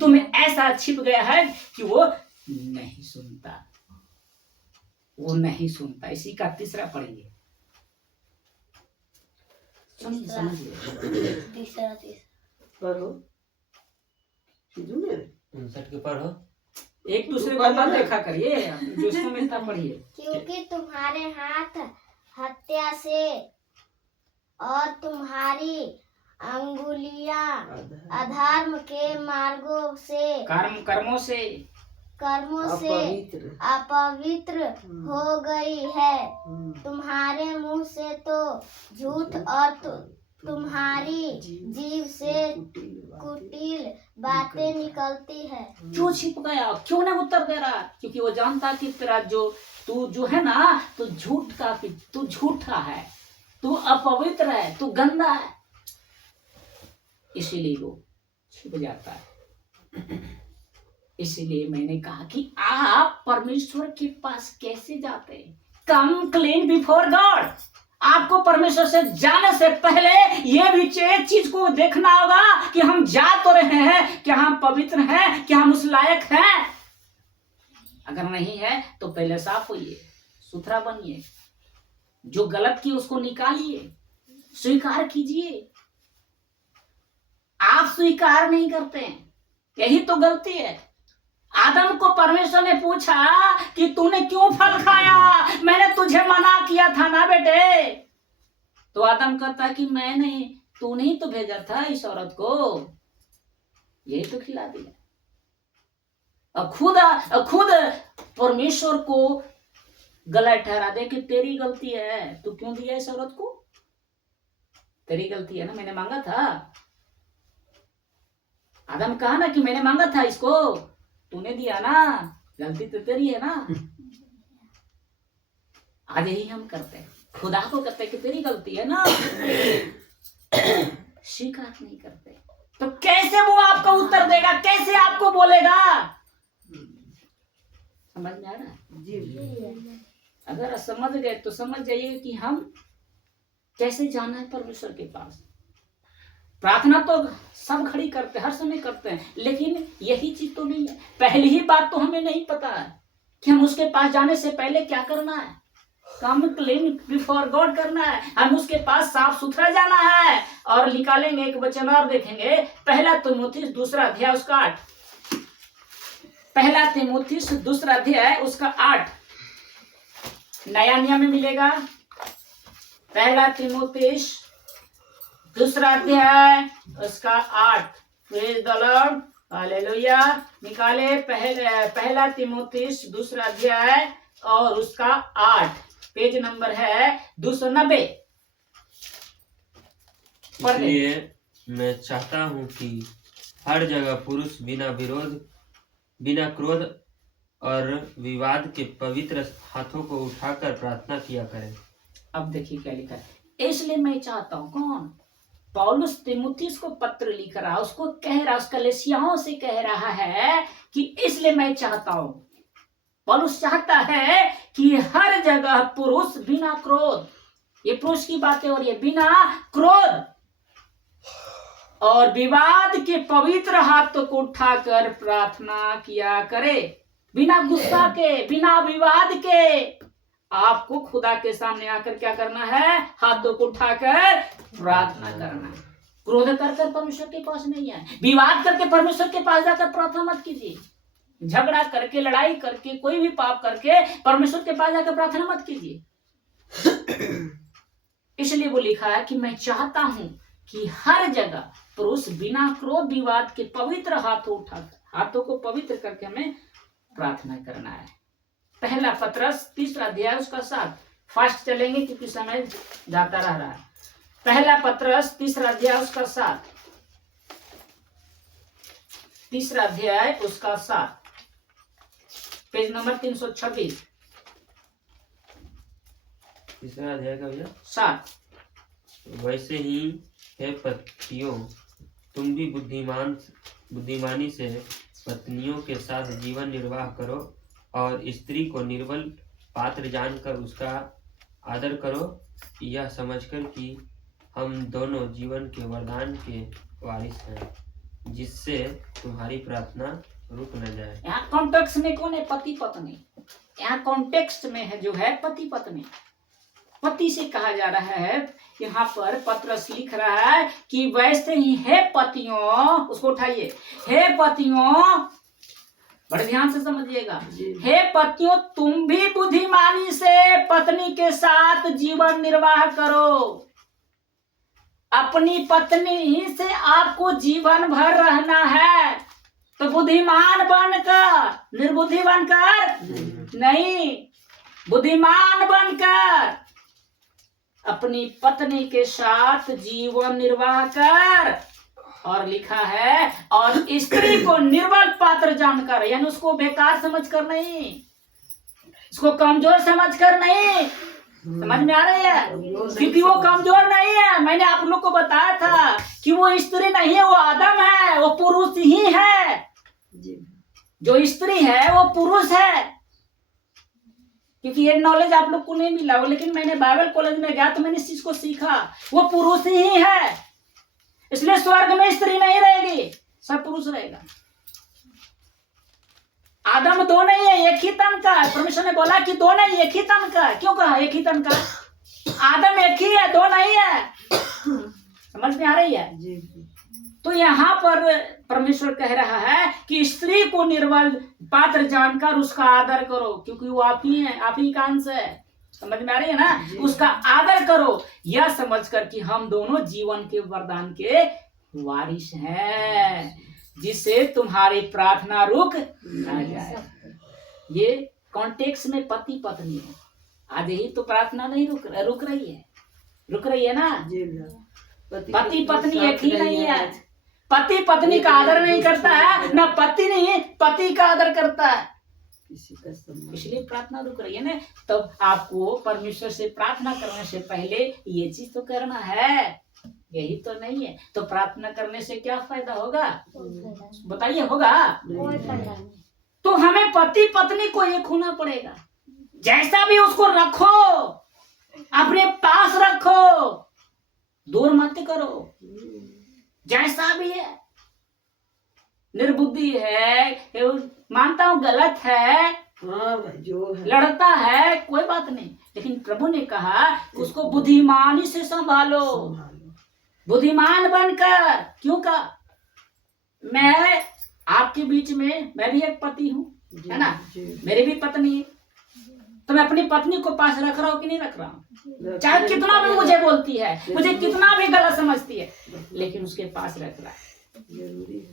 तुम्हें ऐसा छिप गया है कि वो नहीं सुनता, वो नहीं सुनता। इसी का तीसरा पढ़िए, समझिए। तीसरा पढ़ो, 59 के पढ़ो। एक दूसरे को मत देखा करिए, जो समझता पढ़िए। क्योंकि तुम्हारे हाथ हत्या से और तुम्हारी अंगुलियां अधर्म के मार्गों से, कर्मों से अपवित्र हो गई है। तुम्हारे मुंह से तो झूठ और तुम्हारी जीभ से कुटिल बातें निकलती है। क्यों छिप गया? क्यों नहीं उत्तर दे रहा? क्योंकि वो जानता कि तेरा तू जो है ना, तू तू झूठा है, तू अपवित्र है, तू गंदा है, इसीलिए वो छिप जाता है। इसीलिए मैंने कहा कि आप परमेश्वर के पास कैसे जाते हैं? कम क्लीन बिफोर गॉड। आपको परमेश्वर से जाने से पहले ये भी चीज को देखना होगा कि हम जा तो रहे हैं, क्या हम पवित्र हैं, क्या हम उस लायक हैं। अगर नहीं है तो पहले साफ होइए, सुथरा बनिए, जो गलत की उसको निकालिए, स्वीकार कीजिए। आप स्वीकार नहीं करते हैं, यही तो गलती है। आदम को परमेश्वर ने पूछा कि तूने क्यों फल खाया? मैंने तुझे मना किया था ना बेटे। तो आदम कहता कि मैं नहीं, तूने ही तो भेजा था इस औरत को, यही तो खिला दिया। और खुद परमेश्वर को गला ठहरा दे कि तेरी गलती है, तू क्यों दिया इस औरत को? तेरी गलती है ना, मैंने मांगा था। आदम कहा ना कि मैंने मांगा था इसको, तूने दिया ना, गलती तो तेरी है ना। आज यही हम करते हैं, खुदा को कहते हैं कि तेरी गलती है ना, स्वीकार नहीं करते। तो कैसे वो आपको उत्तर देगा, कैसे आपको बोलेगा? समझ में आ रहा है? जी। अगर समझ गए तो समझ जाइए कि हम कैसे जाना है परमेश्वर के पास। प्रार्थना तो सब घड़ी करते हैं, हर समय करते हैं, लेकिन यही चीज तो नहीं है। पहली ही बात तो हमें नहीं पता है कि हम उसके पास जाने से पहले क्या करना है। कम क्लीन बिफोर गॉड करना है, हम उसके पास साफ सुथरा जाना है। और निकालेंगे एक वचन और देखेंगे, पहला तीमुथियुस दूसरा अध्याय उसका 8। पहला तीमुथियुस दूसरा अध्याय उसका 8 नया नियम में मिलेगा। पहला तीमुथियुस दूसरा अध्याय उसका 8। Praise the Lord, hallelujah. निकाले पहला तीमुथियुस दूसरा अध्याय और उसका 8, पेज नंबर है 290। इसलिए मैं चाहता हूँ कि हर जगह पुरुष बिना क्रोध और विवाद के पवित्र हाथों को उठाकर प्रार्थना किया करें। अब देखिए क्या लिखा है। इसलिए मैं चाहता हूँ, कौन? पौलुस तीमुथियुस को पत्र लिख रहा, उसको कह रहा, उस कलीसियाओं से कह रहा है कि इसलिए मैं चाहता हूं। पौलुस चाहता है कि हर जगह पुरुष बिना क्रोध, ये पुरुष की बात है, और ये बिना क्रोध और विवाद के पवित्र हाथों को उठाकर प्रार्थना किया करे। बिना गुस्सा के, बिना विवाद के आपको खुदा के सामने आकर क्या करना है? हाथों को उठाकर प्रार्थना करना है। क्रोध कर परमेश्वर के पास नहीं है, विवाद करके परमेश्वर के पास जाकर प्रार्थना मत कीजिए। झगड़ा करके, लड़ाई करके, कोई भी पाप करके परमेश्वर के पास जाकर प्रार्थना मत कीजिए। इसलिए वो लिखा है कि मैं चाहता हूं कि हर जगह पुरुष बिना क्रोध विवाद के पवित्र हाथों उठाकर, हाथों को पवित्र करके हमें प्रार्थना करना है। पहला पत्रस तीसरा अध्याय उसका 7। फास्ट चलेंगे क्योंकि समय जाता रह रहा है। पहला पत्रस तीसरा अध्याय उसका 7, तीसरा अध्याय उसका 7, पेज नंबर 326। तीसरा अध्याय का भैया 7। वैसे ही हे पतियों, तुम भी बुद्धिमानी से पत्नियों के साथ जीवन निर्वाह करो और स्त्री को निर्बल पात्र जानकर उसका आदर करो, यह समझकर कि हम दोनों जीवन के वरदान के वारिस हैं, जिससे तुम्हारी प्रार्थना रुक न जाए। यहाँ कॉन्टेक्स्ट में कौन है? पति पत्नी। यहाँ कॉन्टेक्स्ट में है जो है पति पत्नी। पति से कहा जा रहा है, यहाँ पर पत्रस लिख रहा है कि वैसे ही हे पतियों, उसको उठाइए, हे पतियों, बड़े ध्यान से समझिएगा, हे पतियों तुम भी बुद्धिमानी से पत्नी के साथ जीवन निर्वाह करो। अपनी पत्नी से आपको जीवन भर रहना है, तो बुद्धिमान बनकर, निर्बुद्धि बनकर नहीं, बुद्धिमान बनकर अपनी पत्नी के साथ जीवन निर्वाह कर। और लिखा है, और स्त्री को निर्बल पात्र जानकर, यानी उसको बेकार समझकर नहीं, उसको कमजोर समझकर नहीं। समझ में आ रही है? क्योंकि वो कमजोर नहीं है। मैंने आप लोग को बताया था कि वो स्त्री नहीं है, वो आदम है, वो पुरुष ही है। जो स्त्री है वो पुरुष है। क्योंकि ये नॉलेज आप लोग को नहीं मिला हो, लेकिन मैंने बाइबल कॉलेज में गया तो मैंने इस चीज को सीखा, वो पुरुष ही है। इसलिए स्वर्ग में स्त्री नहीं रहेगी, सब पुरुष रहेगा। आदम दो नहीं है, एक ही तन का है। परमेश्वर ने बोला कि दो नहीं, एक ही तन का है। क्यों कहा एक ही तन का? आदम एक ही है, दो नहीं है। समझ में आ रही है? तो यहाँ पर परमेश्वर कह रहा है कि स्त्री को निर्बल पात्र जानकर उसका आदर करो, क्योंकि वो आप ही है, आप ही का अंश है। समझ में आ रही है ना? उसका आदर करो, यह समझकर कि हम दोनों जीवन के वरदान के वारिस हैं, जिससे तुम्हारी प्रार्थना रुक न जाए। ये कॉन्टेक्स्ट में पति पत्नी है। आज ही तो प्रार्थना नहीं रुक रही है ना? पति पत्नी एक ही नहीं है। पति पत्नी का आदर नहीं करता है, न पति नहीं पति का आदर करता है, इसलिए प्रार्थना रुक रही है ना। तो आपको परमेश्वर से प्रार्थना करने से पहले ये चीज तो करना है, यही तो नहीं है। तो प्रार्थना करने से क्या फायदा होगा? बताइए, होगा? तो हमें पति पत्नी को एक होना पड़ेगा। जैसा भी उसको रखो, अपने पास रखो, दूर मत करो। जैसा भी है, निर्बुद्धि है, मानता हूं गलत है, जो है लड़ता है, कोई बात नहीं, लेकिन प्रभु ने कहा उसको बुद्धिमानी से संभालो, बुद्धिमान बनकर। क्यों कहा? मैं आपके बीच में, मैं भी एक पति हूँ, है ना? मेरी भी पत्नी है, तो मैं अपनी पत्नी को पास रख रहा हूँ कि नहीं रख रहा हूँ? चाहे कितना भी मुझे बोलती है, मुझे कितना भी गलत समझती है, लेकिन उसके पास रख रहा है।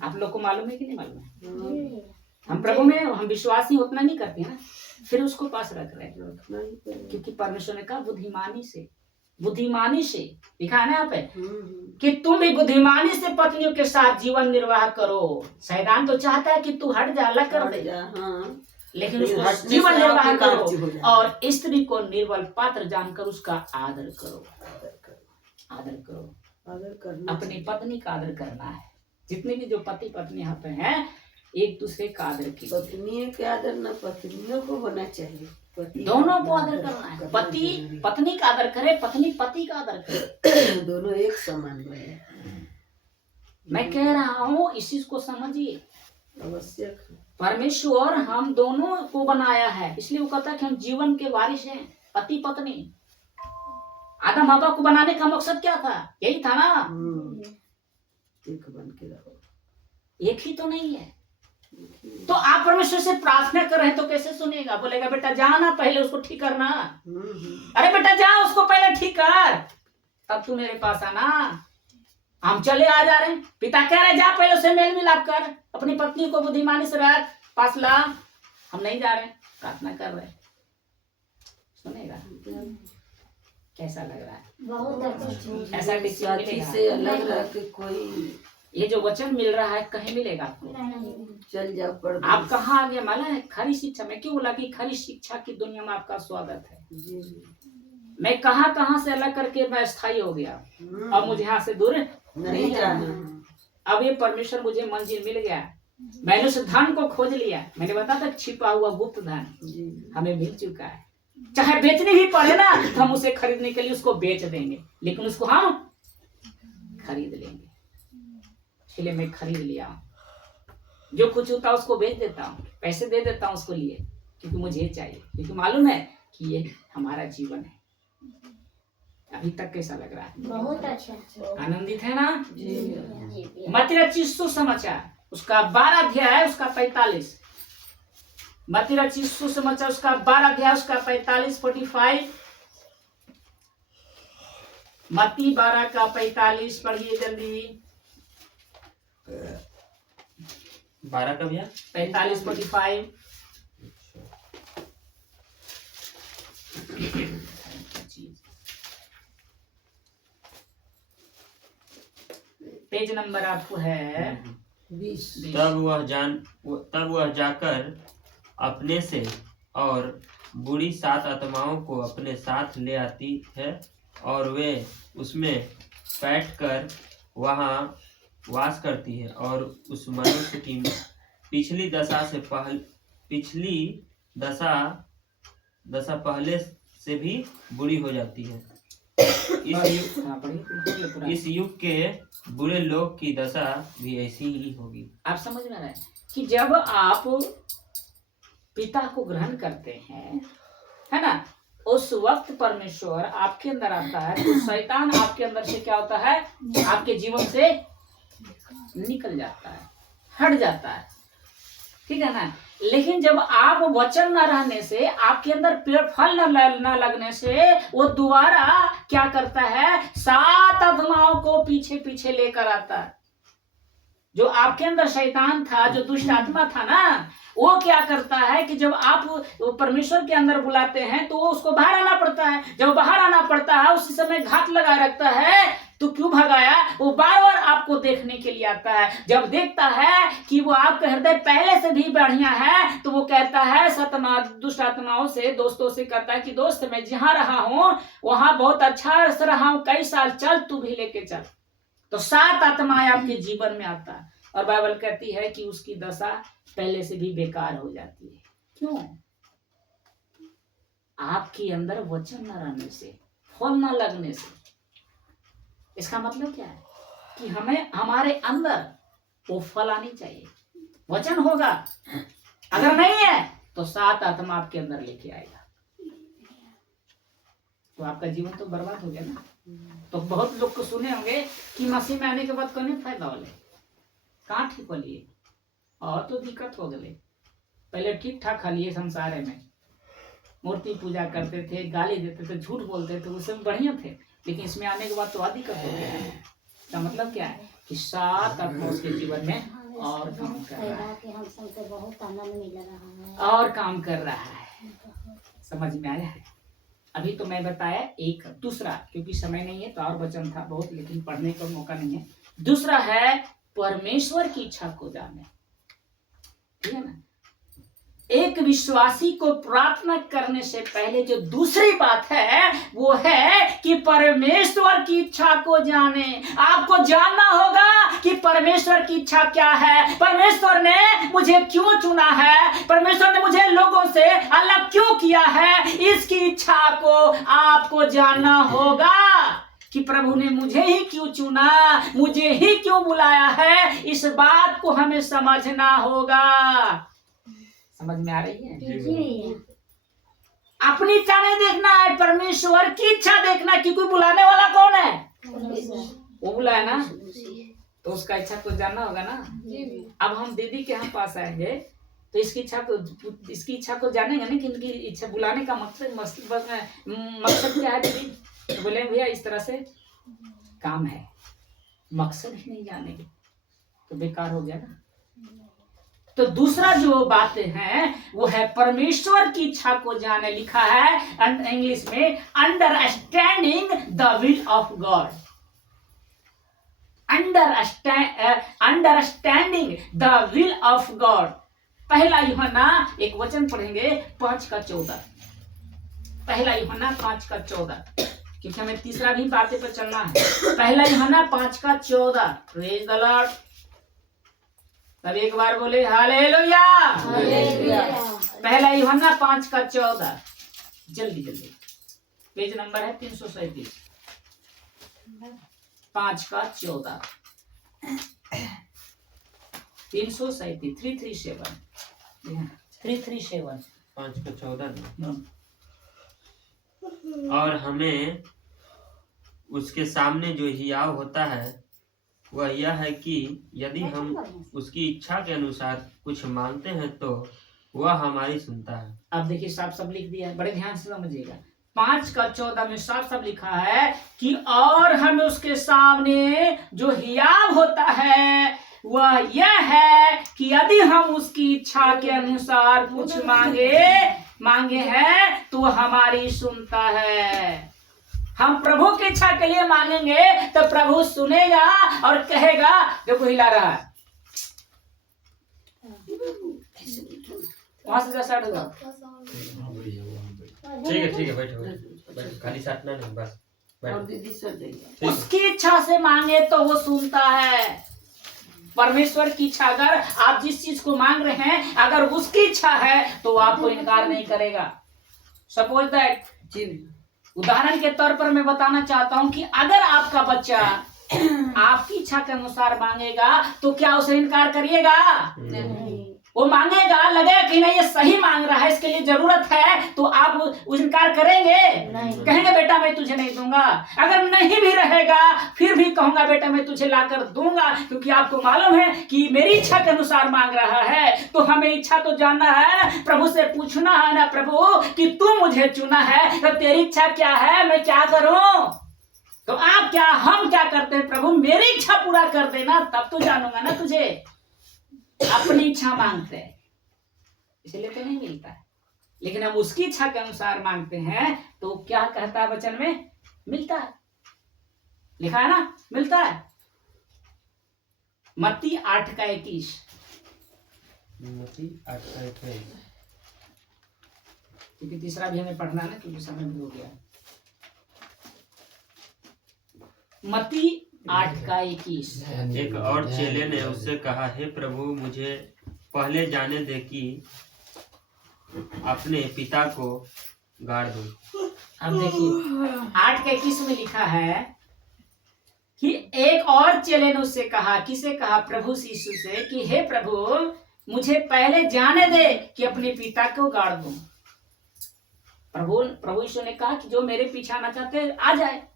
आप लोग को मालूम है कि नहीं मालूम है? हम प्रभु में हम विश्वासी उतना नहीं करते हैं ना, फिर उसको पास रख रहे हैं, क्योंकि परमेश्वर ने कहा बुद्धिमानी से लिखा है ना यहाँ पे कि तुम भी बुद्धिमानी से पत्नियों के साथ जीवन निर्वाह करो। शैतान तो चाहता है कि तू हट जा, अलग कर दे, लेकिन उसको जीवन निर्वाह करो और स्त्री को निर्बल पात्र जानकर उसका आदर करो। आदर करो, अपनी पत्नी का आदर करना है। जितने भी जो पति पत्नी यहाँ पे हैं, एक दूसरे का आदर कीजिए। पत्नी के आदर न पत्नियों को होना चाहिए, दोनों को आदर करना है। पति पत्नी का आदर करे, पत्नी पति का आदर करे, दोनों एक समान बने। मैं कह रहा हूँ इस चीज को समझिए। आवश्यक परमेश्वर हम दोनों को बनाया है, इसलिए वो कहता है कि हम जीवन के वारिस हैं, पति पत्नी। आदम हवा को बनाने का मकसद क्या था? यही था ना, एक बन के रहो। एक ही तो नहीं है। तो आप परमेश्वर से प्रार्थना कर रहे हैं तो कैसे सुनेगा? बोलेगा बेटा जा ना, पहले उसको ठीक करना। अरे बेटा जा, उसको पहले ठीक कर, तब तू मेरे पास आना। हम चले आ जा रहे हैं, पिता कह रहे जा पहले उसे मेल मिलाप कर, अपनी पत्नी को बुद्धिमानी से रख, पास ला। हम नहीं जा रहे, प्रार्थना कर रहे, सुनेगा? कैसा लग रहा है? बहुत ऐसा साथी से अलग रह के कोई ये जो वचन मिल रहा है कहीं मिलेगा आपको? चल जाओ पढ़। आप कहाँ आगे माला है? खरी शिक्षा में। क्यों बोला कि खरी शिक्षा की दुनिया में आपका स्वागत है? मैं कहाँ कहाँ से अलग करके मैं स्थायी हो गया, अब मुझे यहाँ से दूर नहीं जाना। अब ये परमेश्वर मुझे मंजिल मिल गया, मैंने उस धन को खोज लिया। मैंने बताया था छिपा हुआ गुप्त धन हमें मिल चुका है, चाहे बेचने भी पड़े ना तो हम उसे खरीदने के लिए उसको बेच देंगे, लेकिन उसको हम खरीद लेंगे। इसलिए मैं खरीद लिया हूँ, जो कुछ होता है उसको बेच देता हूँ, पैसे दे देता हूँ उसको लिए, क्योंकि मुझे चाहिए, क्योंकि मालूम है कि ये हमारा जीवन है। अभी तक कैसा लग रहा है? बहुत अच्छा। आनंदित है ना? जी मत्ती रचित सुसमाचार उसका 12 अध्याय है, उसका 45। मत्ती रचित सुसमाचार उसका 12 अध्याय उसका 45 मत्ती 12 का 45 पढ़िए जल्दी। 12 का भैया 45 पेज नंबर आपको है 20। तब वह जाकर अपने से और बुरी 7 आत्माओं को अपने साथ ले आती है, और वे उसमें बैठकर वहाँ वास करती है, और उस मनुष्य की पिछली दशा पहले से भी बुरी हो जाती है। इस युग के बुरे लोग की दशा भी ऐसी ही होगी। आप समझ में आ रहा है कि जब आप पिता को ग्रहण करते हैं, है ना, उस वक्त परमेश्वर आपके अंदर आता है, तो शैतान आपके अंदर से क्या होता है, आपके जीवन से निकल जाता है, हट जाता है, ठीक है ना। लेकिन जब आप वचन न रहने से, आपके अंदर पेड़ फल न लगने से, वो दोबारा क्या करता है, 7 आत्माओं को पीछे पीछे लेकर आता है। जो आपके अंदर शैतान था, जो दुष्ट आत्मा था ना, वो क्या करता है कि जब आप परमेश्वर के अंदर बुलाते हैं तो वो उसको बाहर आना पड़ता है। जब बाहर आना पड़ता है उसी समय घात लगा रखता है, तो क्यों भगाया, वो बार बार आपको देखने के लिए आता है। जब देखता है कि वो आपका हृदय पहले से भी बढ़िया है, तो वो कहता है दुष्ट आत्माओं से, दोस्तों से कहता है कि दोस्त मैं जहाँ रहा हूँ वहां बहुत अच्छा से रहा हूँ, कई साल, चल तू भी लेके चल। तो 7 आत्माएं आपके जीवन में आता है, और बाइबल कहती है कि उसकी दशा पहले से भी बेकार हो जाती है। क्यों? आपके अंदर वचन न रहने से, फल न लगने से। इसका मतलब क्या है कि हमें हमारे अंदर वो फल आनी चाहिए। वचन होगा, अगर नहीं है तो 7 आत्मा आपके अंदर लेके आएगा, तो आपका जीवन तो बर्बाद हो गया ना। तो बहुत लोग को सुने होंगे कि मसीह में आने के बाद कोई फायदा होले, कहाँ ठीक हो लिए, और तो दिक्कत हो गए। पहले ठीक ठाक खालिए संसार में, मूर्ति पूजा करते थे, गाली देते थे, झूठ बोलते थे, उससे बढ़िया थे, लेकिन इसमें आने के बाद तो दिक्कत हो गया। इसका मतलब क्या है कि 7 आत्मा उसके जीवन में और काम कर रहा है, बहुत आनंद मिल रहा है, और काम कर रहा है। समझ में आया है? अभी तो मैं बताया एक, दूसरा क्योंकि समय नहीं है तो और वचन था बहुत, लेकिन पढ़ने का मौका नहीं है। दूसरा है परमेश्वर की इच्छा को जानना, ठीक है ना। एक विश्वासी को प्रार्थना करने से पहले जो दूसरी बात है वो है कि परमेश्वर की इच्छा को जाने। आपको जानना होगा कि परमेश्वर की इच्छा क्या है, परमेश्वर ने मुझे क्यों चुना है, परमेश्वर ने मुझे लोगों से अलग क्यों किया है। इसकी इच्छा को आपको जानना होगा कि प्रभु ने मुझे ही क्यों चुना, मुझे ही क्यों बुलाया है। इस बात को हमें समझना होगा। समझ में आ रही है? अपनी इच्छा नहीं देखना है, परमेश्वर की इच्छा देखना, कि कोई बुलाने वाला कौन है, वो बुलाया ना, तो उसका इच्छा को जानना होगा ना। अब हम दीदी के यहाँ पास आएंगे तो इसकी इच्छा को जानेंगे ना कि इनकी इच्छा बुलाने का मकसद क्या है दीदी। तो बोले भैया इस तरह से काम है, मकसद ही नहीं जानेंगे तो बेकार हो गया ना। तो दूसरा जो बातें हैं वो है परमेश्वर की इच्छा को जाने। लिखा है इंग्लिश में understanding the will of God, understanding the will of God. पहला यूहन्ना एक वचन पढ़ेंगे 5 का 14। पहला यूहन्ना 5:14, क्योंकि हमें तीसरा भी बातें पर चलना है। पहला यूहन्ना 5:14। Praise the Lord. तब एक बार बोले हालेलुया। पहला यूहन्ना 5:14। जल्दी जल्दी, पेज नंबर है 337, 5:14, 337, 337। 5:14। और हमें उसके सामने जो हियाव होता है वह यह है कि यदि हम उसकी इच्छा के अनुसार कुछ मांगते हैं तो वह हमारी सुनता है। अब देखिए साफ सब लिख दिया है, बड़े ध्यान से समझिएगा। 5:14 में साफ सब लिखा है कि और हमें उसके सामने जो हियाव होता है वह यह है कि यदि हम उसकी इच्छा के अनुसार कुछ मांगे हैं तो हमारी सुनता है। हम प्रभु की इच्छा के लिए मांगेंगे तो प्रभु सुनेगा और कहेगा। देखो हिला रहा है, वहां से स्टार्ट होगा। ठीक है बैठो, खाली साटना नहीं, बस और दीदी सर जाइए। उसकी इच्छा से मांगे तो वो सुनता है। परमेश्वर की इच्छा, अगर आप जिस चीज को मांग रहे हैं अगर उसकी इच्छा है तो आपको इनकार नहीं करेगा। सपोज दैट, उदाहरण के तौर पर मैं बताना चाहता हूं कि अगर आपका बच्चा आपकी इच्छा के अनुसार मांगेगा तो क्या उसे इनकार करिएगा? वो मांगेगा, लगेगा कि नहीं ये सही मांग रहा है, इसके लिए जरूरत है, तो आप इनकार करेंगे? कहेंगे बेटा मैं तुझे नहीं दूंगा। अगर नहीं भी रहेगा फिर भी कहूंगा बेटा मैं तुझे लाकर दूंगा, क्योंकि आपको मालूम है कि मेरी इच्छा के अनुसार मांग रहा है। तो हमें इच्छा तो जानना है, प्रभु से पूछना है ना, प्रभु कि तू मुझे चुना है तो तेरी इच्छा क्या है, मैं क्या करूं? तो हम क्या करते हैं? प्रभु मेरी इच्छा पूरा कर देना, तब तो जानूंगा ना तुझे। अपनी इच्छा मांगते हैं इसलिए तो नहीं मिलता है, लेकिन हम उसकी इच्छा के अनुसार मांगते हैं तो क्या कहता है वचन में? मिलता है। लिखा है ना, मिलता है। मत्ती 8:21। क्योंकि तीसरा भी हमें पढ़ना है ना, क्योंकि समय भी हो गया। मत्ती 8:21। एक और चेले ने उससे कहा, हे प्रभु मुझे पहले जाने दे कि अपने पिता को गाड़ दूं। अब देखिए 8:21 में लिखा है कि एक और चेले ने उससे कहा, किसे कहा? प्रभु यीशु से, कि हे प्रभु मुझे पहले जाने दे कि अपने पिता को गाड़ दूं। प्रभु यीशु ने कहा कि जो मेरे पीछे आना चाहते आ जाए।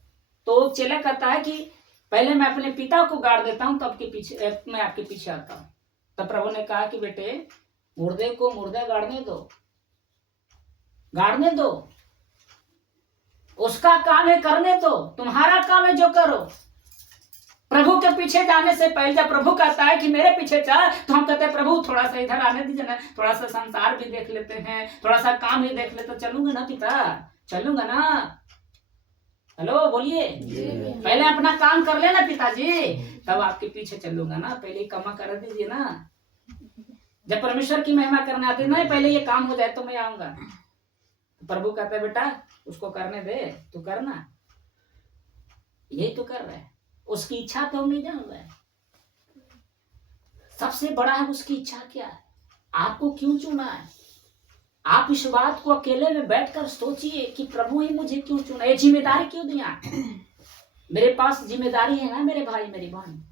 तो चेला कहता है कि पहले मैं अपने पिता को गाड़ देता हूं, तब मैं आपके पीछे आता हूं। तब प्रभु ने कहा कि बेटे मुर्दे को मुर्दा गाड़ने दो, उसका काम है करने दो, तुम्हारा काम है जो करो। प्रभु के पीछे जाने से पहले जब प्रभु कहता है कि मेरे पीछे चल, तो हम कहते हैं प्रभु थोड़ा सा इधर आने दीजिए ना, थोड़ा सा संसार भी देख लेते हैं, थोड़ा सा काम ही देख लेते। चलूंगा ना पिता, चलूंगा ना। हेलो बोलिए, पहले अपना काम कर लेना पिताजी, तब आपके पीछे चलूंगा ना। पहले कमा कर दीजिए ना। जब परमेश्वर की महिमा करने आते ना, पहले ये काम हो जाए तो मैं आऊंगा। प्रभु कहता है बेटा उसको करने दे, तू करना। यही तो कर रहा है, उसकी इच्छा तो हम नहीं जान रहे। सबसे बड़ा है उसकी इच्छा क्या है, आपको क्यों चुना है। आप इस बात को अकेले में बैठकर सोचिए कि प्रभु ही मुझे क्यों चुना, ये जिम्मेदारी क्यों दिया। मेरे पास जिम्मेदारी है ना मेरे भाई मेरी बहन,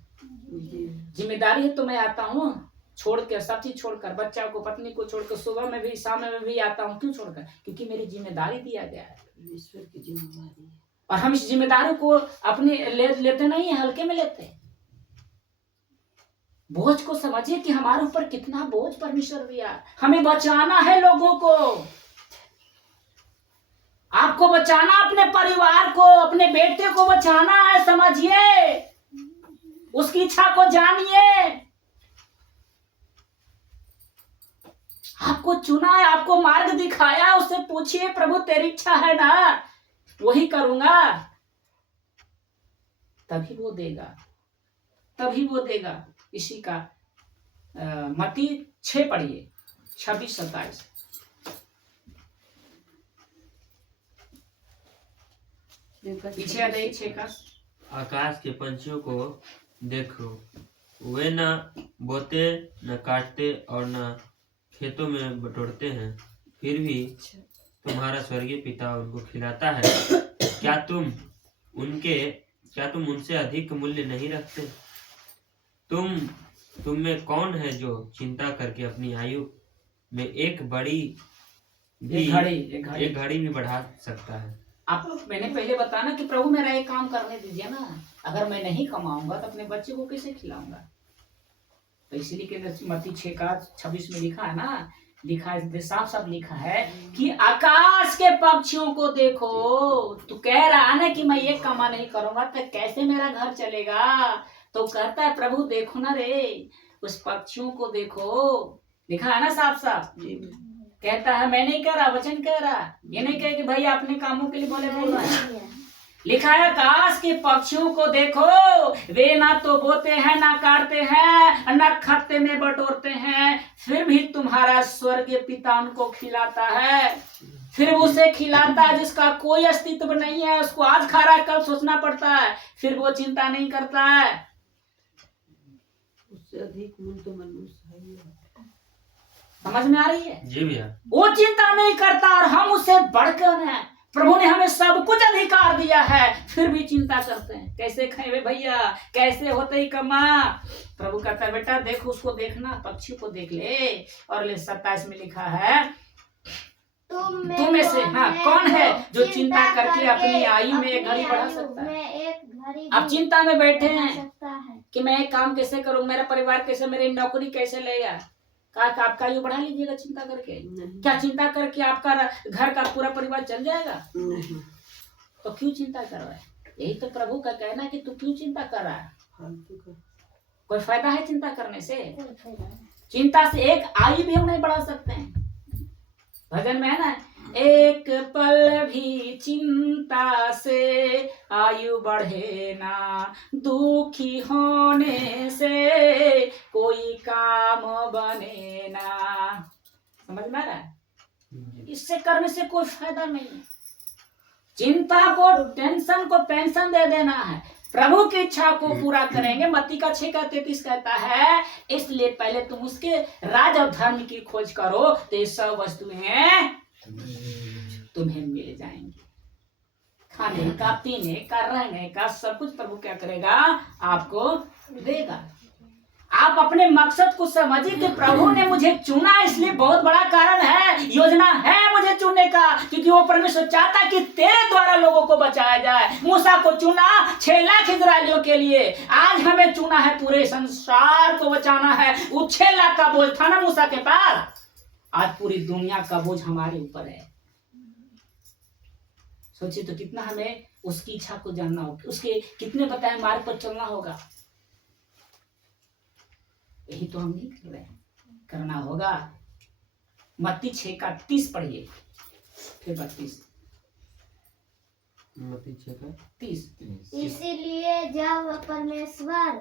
जिम्मेदारी है तो मैं आता हूँ छोड़ के, सब चीज छोड़कर, बच्चा को पत्नी को छोड़कर, सुबह में भी शाम में भी आता हूँ। क्यों छोड़कर? क्योंकि मेरी जिम्मेदारी दिया गया है, ईश्वर की जिम्मेदारी है। और हम इस जिम्मेदारी को अपने लेते नहीं है, हल्के में लेते। बोझ को समझिए कि हमारे ऊपर कितना बोझ परमेश्वर दिया। हमें बचाना है लोगों को, आपको बचाना, अपने परिवार को, अपने बेटे को बचाना है। समझिए, उसकी इच्छा को जानिए। आपको चुना है, आपको मार्ग दिखाया, उससे पूछिए प्रभु तेरी इच्छा है ना, वही करूंगा। तभी वो देगा, तभी वो देगा। इसी का मत्ती 6 पढ़िए 26-27। पीछे आ जाइए 6 का। आकाश के पंछियों को देखो, वे न बोते न काटते और न खेतों में बटोरते हैं, फिर भी तुम्हारा स्वर्गीय पिता उनको खिलाता है। क्या तुम उनसे अधिक मूल्य नहीं रखते? तुम में कौन है जो चिंता करके अपनी आयु में एक घड़ी भी बढ़ा सकता है? आप मैंने पहले बताया ना कि प्रभु मेरा एक काम करने दीजिए ना, अगर मैं नहीं कमाऊंगा तो अपने बच्चे को कैसे खिलाऊंगा? तो इसीलिए मत्ती 6:26 में लिखा है ना, लिखा है साफ साफ लिखा है कि आकाश के पक्षियों को देखो। तू कह रहा है ना कि मैं ये कमा नहीं करूंगा तो कैसे मेरा घर चलेगा? तो कहता है प्रभु देखो ना रे, उस पक्षियों को देखो, लिखा है ना साफ साफ। कहता है मैं नहीं कह रहा, वचन कह रहा, ये नहीं कहे कि भाई अपने कामों के लिए बोल रहा है। लिखा है आकाश के पक्षियों को देखो, वे ना तो बोते हैं ना काटते हैं ना खत्ते में बटोरते हैं, फिर भी तुम्हारा स्वर्गीय पिता उनको खिलाता है। फिर उसे खिलाता है जिसका कोई अस्तित्व नहीं है, उसको आज खा रहा है कल सोचना पड़ता है, फिर वो चिंता नहीं करता है। उससे अधिक मूल तो मनुष्य है। समझ में आ रही है? जी भैया। वो चिंता नहीं करता और हम उससे बढ़कर हैं। प्रभु ने हमें सब कुछ अधिकार दिया है, फिर भी चिंता करते हैं कैसे खाएंगे भैया, कैसे होते ही कमा। प्रभु कहता है बेटा देखो, उसको देखना, पक्षी को देख ले। और 27 में लिखा है तुम में से कौन है जो चिंता करके अपनी आयु में एक घड़ी बढ़ा सकता है? आप चिंता में बैठे हैं कि मैं एक काम कैसे करूं, मेरा परिवार कैसे, मेरी नौकरी कैसे लेगा। आपका आयु बढ़ा लीजिएगा चिंता करके? क्या चिंता करके आपका घर का पूरा परिवार चल जाएगा? तो क्यों चिंता कर रहा है? यही तो प्रभु का कहना है कि तू क्यों चिंता कर रहा है? कोई फायदा है चिंता करने से? चिंता से एक आयु भी हम नहीं बढ़ा सकते हैं। भजन में है ना, एक पल भी चिंता से आयु बढ़े ना, दुखी होने से कोई काम बने ना। समझ में आ रहा है? इससे करने से कोई फायदा नहीं है। चिंता को, टेंशन को पेंशन दे देना है। प्रभु की इच्छा को पूरा करेंगे। मत्ती का 6:33 कहता है, इसलिए पहले तुम उसके राज और धर्म की खोज करो तो ये सब वस्तुएं तुम्हें मिल जाएंगी। खाने का, पीने का, रहने का सब कुछ प्रभु क्या करेगा? आपको देगा। आप अपने मकसद को समझिए कि प्रभु ने मुझे चुना, इसलिए बहुत बड़ा कारण है, योजना है मुझे चुनने का, क्योंकि वो परमेश्वर चाहता है कि तेरे द्वारा लोगों को बचाया जाए। मूसा को चुना 6 लाख इस्राएलियों के लिए, आज हमें चुना है पूरे संसार को बचाना है। वो 6 लाख का बोझ था ना मूसा के पास, आज पूरी दुनिया का बोझ हमारे ऊपर है। सोचिए तो कितना हमें उसकी इच्छा को जानना होगा, उसके कितने बताए मार्ग पर चलना होगा। यही तो हम नहीं कर रहे हैं, करना होगा। मत्ती 6:30 पढ़िए, फिर 32 मत्ती 6:30। इसीलिए जब परमेश्वर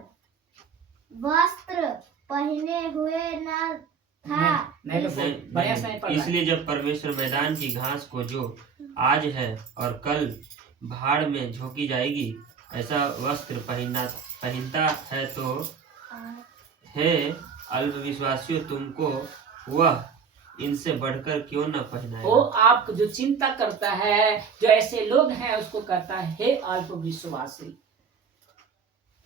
वस्त्र पहने हुए न था, इसलिए जब परमेश्वर मैदान की घास को जो आज है और कल भाड़ में झोंकी जाएगी ऐसा वस्त्र पहनता है, तो हे अल्पविश्वासियों तुमको वह इनसे बढ़कर क्यों न पहनाए। वो आप जो चिंता करता है, जो ऐसे लोग हैं, उसको कहता है हे अल्पविश्वासी।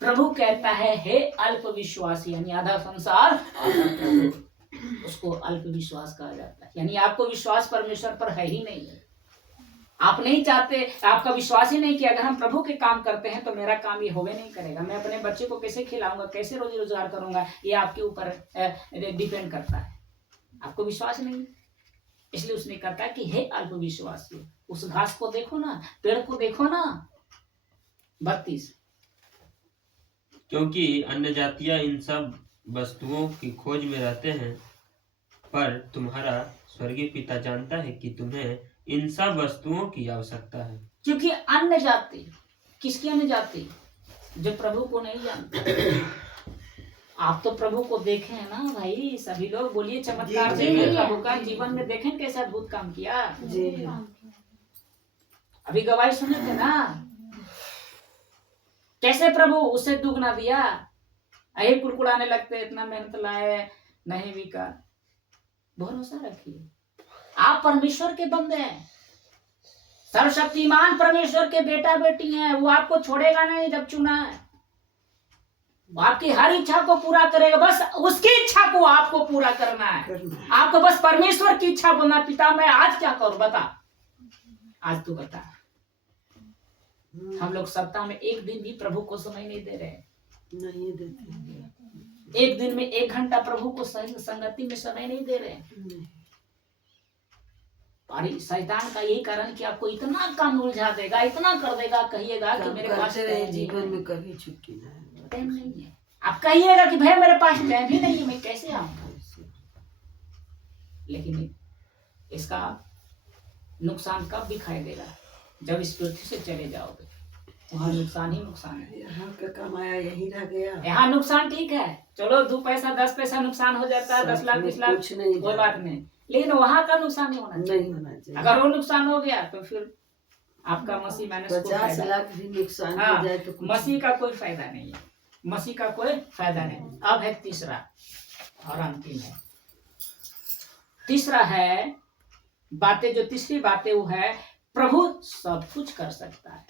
प्रभु कहता है हे अल्पविश्वासी, यानी आधा संसार उसको अल्पविश्वास कहा जाता है। यानी आपको विश्वास परमेश्वर पर है ही नहीं, आप नहीं चाहते, आपका विश्वास ही नहीं कि अगर हम प्रभु के काम करते हैं तो मेरा काम ये होवे नहीं करेगा, मैं अपने बच्चे को कैसे खिलाऊंगा, कैसे रोजी रोजगार करूंगा, ये आपके ऊपर डिपेंड करता है। आपको विश्वास नहीं, इसलिए उसने कहता है कि हे अल्पविश्वासी, उस घास को देखो ना, पेड़ को देखो ना। 32 क्योंकि अन्य जातियां इन सब वस्तुओं की खोज में रहते हैं, पर तुम्हारा स्वर्गीय पिता जानता है कि तुम्हें इन सब वस्तुओं की आवश्यकता है। क्योंकि अन्य जाति, किसकी अन्य जाति? जो प्रभु को नहीं जानते। आप तो प्रभु को देखे हैं ना भाई, सभी लोग बोलिए चमत्कार देखे प्रभु का, जीवन में देखें कैसा अद्भुत काम किया। अभी गवाही सुने थे ना, कैसे प्रभु उसे दुगना दिया, यही कुड़कुड़ाने लगते, इतना मेहनत लाए नहीं बिका। भरोसा रखिए, आप परमेश्वर के बंदे हैं, सर्वशक्तिमान परमेश्वर के बेटा बेटी हैं। वो आपको छोड़ेगा नहीं जब चुना है, वो आपकी हर इच्छा को पूरा करेगा। बस उसकी इच्छा को आपको पूरा करना है। आपको बस परमेश्वर की इच्छा बोलना, पिता मैं आज क्या करूं, बता, आज तू बता। हम लोग सप्ताह में एक दिन भी प्रभु को समय नहीं दे रहे, नहीं देते। एक दिन में 1 घंटा प्रभु को संगति में समय नहीं दे रहे। और शैतान का यही कारण कि आपको इतना काम उलझा देगा, इतना कर देगा, कहिएगा कि मेरे पास जीवन में कभी छुट्टी टाइम नहीं है। आप कहिएगा कि भाई मेरे पास टाइम ही नहीं है, मैं कैसे आऊंगा। लेकिन इसका नुकसान कब दिखाई देगा, जब इस पृथ्वी से चले जाओगे, वहाँ नुकसान ही नुकसान है। यहाँ का कमाया यही रह गया। यहाँ नुकसान ठीक है, चलो 2 पैसा 10 पैसा नुकसान हो जाता है, 10 लाख 20 लाख कोई बात नहीं, लेकिन वहाँ का नुकसान नहीं होना चाहिए। अगर वो नुकसान हो गया तो फिर आपका मसीह माइनस 50 लाख भी नुकसान हो जाए तो मसीह का कोई फायदा नहीं है, मसीह का कोई फायदा नहीं। अब है तीसरा और अंतिम है। तीसरा है बातें, जो तीसरी बातें वो है प्रभु सब कुछ कर सकता है।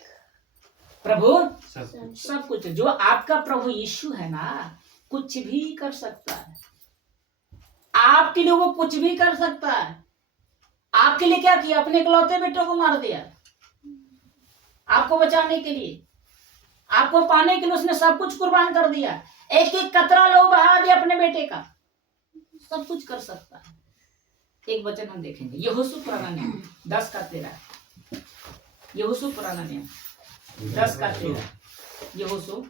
प्रभु सब कुछ, जो आपका प्रभु यीशु है ना, कुछ भी कर सकता है आपके लिए, वो कुछ भी कर सकता है। आपके लिए क्या किया, अपने इकलौते बेटों को मार दिया आपको बचाने के लिए, आपको पाने के लिए उसने सब कुछ कुर्बान कर दिया, एक एक कतरा लो बहा दिया अपने बेटे का। सब कुछ कर सकता है। एक वचन हम देखेंगे, यहोशू पुराना नियम 10:13, यहोशू पुराना नियम 10:13, यहोशू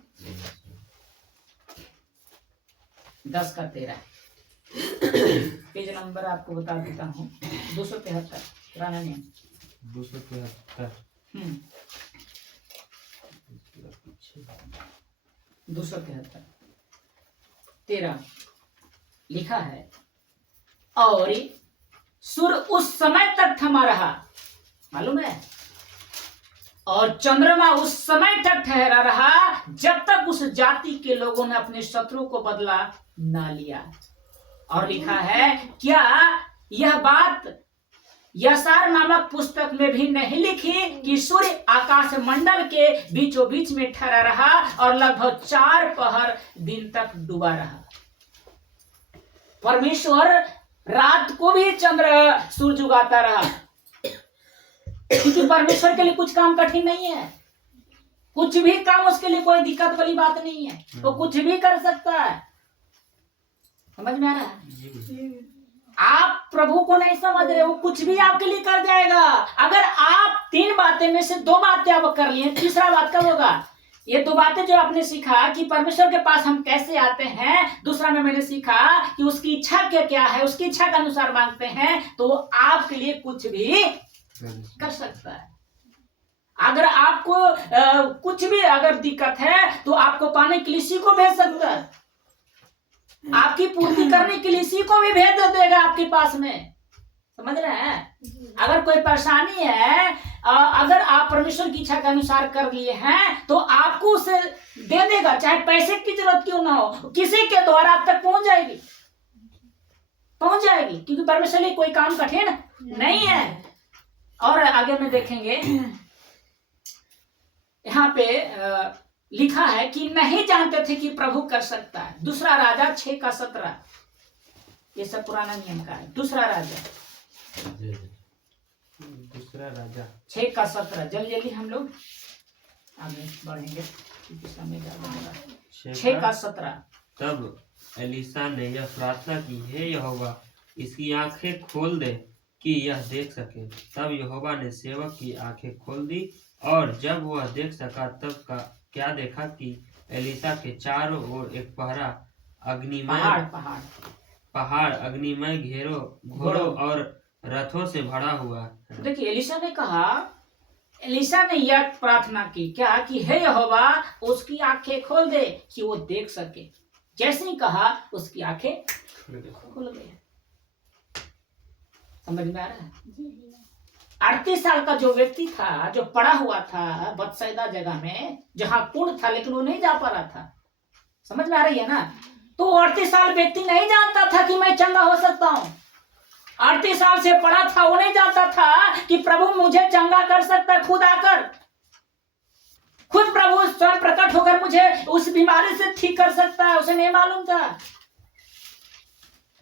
10:13, पेज नंबर आपको बता देता हूँ, 273 पुराना नियम 273 273 13 लिखा है, और सूर्य उस समय तक थमा रहा, मालूम है, और चंद्रमा उस समय तक ठहरा रहा जब तक उस जाति के लोगों ने अपने शत्रु को बदला ना लिया। और लिखा है, क्या यह बात यशायाह नामक पुस्तक में भी नहीं लिखी कि सूर्य आकाश मंडल के बीचों बीच में ठहरा रहा और लगभग 4 पहर दिन तक डूबा रहा। परमेश्वर रात को भी चंद्र सूरज उगाता रहा, क्योंकि परमेश्वर के लिए कुछ काम कठिन नहीं है, कुछ भी काम उसके लिए कोई दिक्कत वाली बात नहीं है, वो कुछ भी कर सकता है। समझ में आ रहा है? आप प्रभु को नहीं समझ रहे, वो कुछ भी आपके लिए कर जाएगा। अगर आप 3 बातें में से 2 बातें आप कर लिए, तीसरा बात कब होगा? ये 2 बातें जो आपने सीखा कि परमेश्वर के पास हम कैसे आते हैं, दूसरा में मैंने सीखा कि उसकी इच्छा क्या है, उसकी इच्छा के अनुसार मांगते हैं, तो वो आपके लिए कुछ भी कर सकता है। अगर आपको कुछ भी अगर दिक्कत है तो आपको पाने के लिए इसी को भेज सकता है, आपकी पूर्ति करने के लिए इसी को भी भेज देगा आपके पास में। समझ रहे हैं? अगर कोई परेशानी है, अगर आप परमेश्वर की इच्छा के अनुसार कर लिए हैं तो आपको उसे दे देगा, चाहे पैसे की जरूरत क्यों ना हो, किसी के द्वारा आप तक पहुंच जाएगी, क्योंकि परमेश्वर लिए कोई काम कठिन नहीं है। और आगे में देखेंगे, यहाँ पे लिखा है कि नहीं जानते थे कि प्रभु कर सकता है। दूसरा राजा 6:17, ये सब पुराना नियम का है। दूसरा राजा 6:17, जल्दी जल्दी हम लोग आगे बढ़ेंगे क्योंकि समय ज्यादा होगा। 6:17, तब एलीशा ने यह प्रार्थना की, हे यहोवा इसकी आंखें खोल दे कि यह देख सके। तब यहोवा ने सेवक की आंखें खोल दी, और जब वह देख सका तब क्या देखा कि एलीशा के चारों ओर एक पहाड़ अग्निमय घोड़ों और रथों से भरा हुआ। देखिए एलीशा ने यह प्रार्थना की, क्या कि हे यहोवा उसकी आंखें खोल दे कि वो देख सके। जैसे ही कहा उसकी आंखें खुल गई। समझ में आ रहा है? 38 साल का जो व्यक्ति था, जो पड़ा हुआ था बतसैदा जगह में जहां कुंड था, लेकिन वो नहीं जा पा रहा था। समझ में आ रही है ना? तो 38 साल व्यक्ति नहीं जानता था कि मैं चंगा हो सकता हूँ। 38 साल से पड़ा था, वो नहीं जानता था कि प्रभु मुझे चंगा कर सकता है। खुद आकर, खुद प्रभु स्वयं प्रकट होकर मुझे उस बीमारी से ठीक कर सकता है, उसे नहीं मालूम था।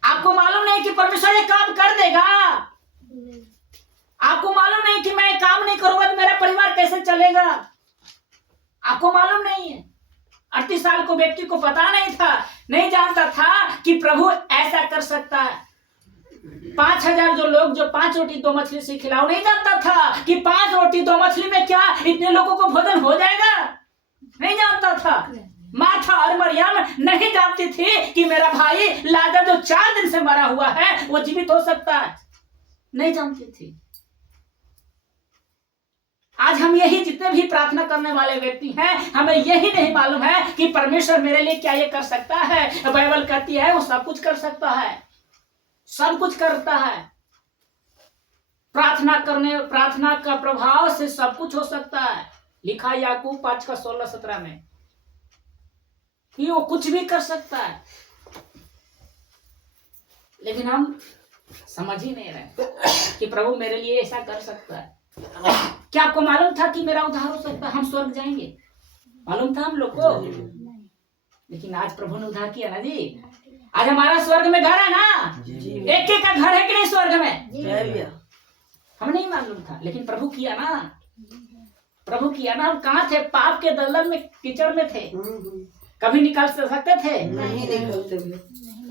आपको मालूम नहीं कि परमेश्वर ये काम कर देगा? आपको मालूम नहीं कि मैं काम नहीं करूंगा तो मेरा परिवार कैसे चलेगा? आपको मालूम नहीं है। 38 साल को व्यक्ति को पता नहीं था, नहीं जानता था कि प्रभु ऐसा कर सकता है। 5000 जो लोग जो 5 रोटी 2 मछली से खिलाओ, नहीं जानता था कि 5 रोटी 2 मछली में क्या इतने लोगों को भोजन हो जाएगा? नहीं जानता था। मार्था और मरियम नहीं जानती थी कि मेरा भाई लाजर जो 4 दिन से मरा हुआ है वो जीवित हो सकता है, नहीं जानती थी। आज हम यही जितने भी प्रार्थना करने वाले व्यक्ति हैं, हमें यही नहीं मालूम है कि परमेश्वर मेरे लिए क्या ये कर सकता है। बाइबल कहती है वो सब कुछ कर सकता है, सब कुछ करता है। प्रार्थना का प्रभाव से सब कुछ हो सकता है। लिखा याकूब 5:16-17 में कि वो कुछ भी कर सकता है, लेकिन हम समझ ही नहीं रहे कि प्रभु मेरे लिए ऐसा कर सकता है। क्या आपको मालूम था कि मेरा उद्धार हो सकता है? हम स्वर्ग जाएंगे, मालूम था हम लोग को? लेकिन आज प्रभु ने उद्धार किया ना जी। आज हमारा स्वर्ग में घर है ना, एक एक का घर है कि नहीं स्वर्ग में? हमें नहीं मालूम था, लेकिन प्रभु किया ना, प्रभु किया ना। हम कहाँ थे? पाप के दलदल में, कीचड़ में थे, कभी निकाल सकते थे? नहीं निकलते थे।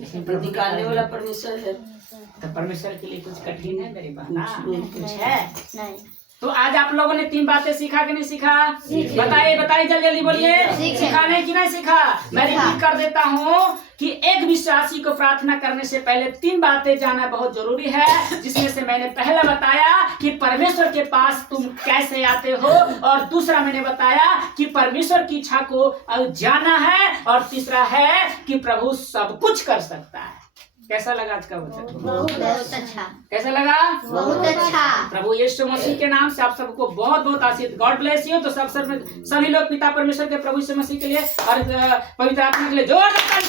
लेकिन प्रभु निकालने वाला परमेश्वर है। तो परमेश्वर के लिए कुछ कठिन है मेरी बहना? कुछ है नहीं। तो आज आप लोगों ने 3 बातें सीखा कि नहीं सीखा? बताइए बताइए, जल्दी जल्दी बोलिए। सीखा नहीं कि नहीं सीखा? मैं रिपीट कर देता हूँ कि एक विश्वासी को प्रार्थना करने से पहले 3 बातें जानना बहुत जरूरी है, जिसमें से मैंने पहला बताया कि परमेश्वर के पास तुम कैसे आते हो, और दूसरा मैंने बताया कि परमेश्वर की इच्छा को जाना है, और तीसरा है कि प्रभु सब कुछ कर सकता है। कैसा लगा आज का वचन? बहुत अच्छा। कैसा लगा? बहुत अच्छा। प्रभु यीशु मसीह के नाम से आप सबको बहुत बहुत आशीष। God bless you. तो सभी लोग पिता परमेश्वर के प्रभु यीशु मसीह के लिए और पवित्र आत्मा के लिए जोरदार ताली।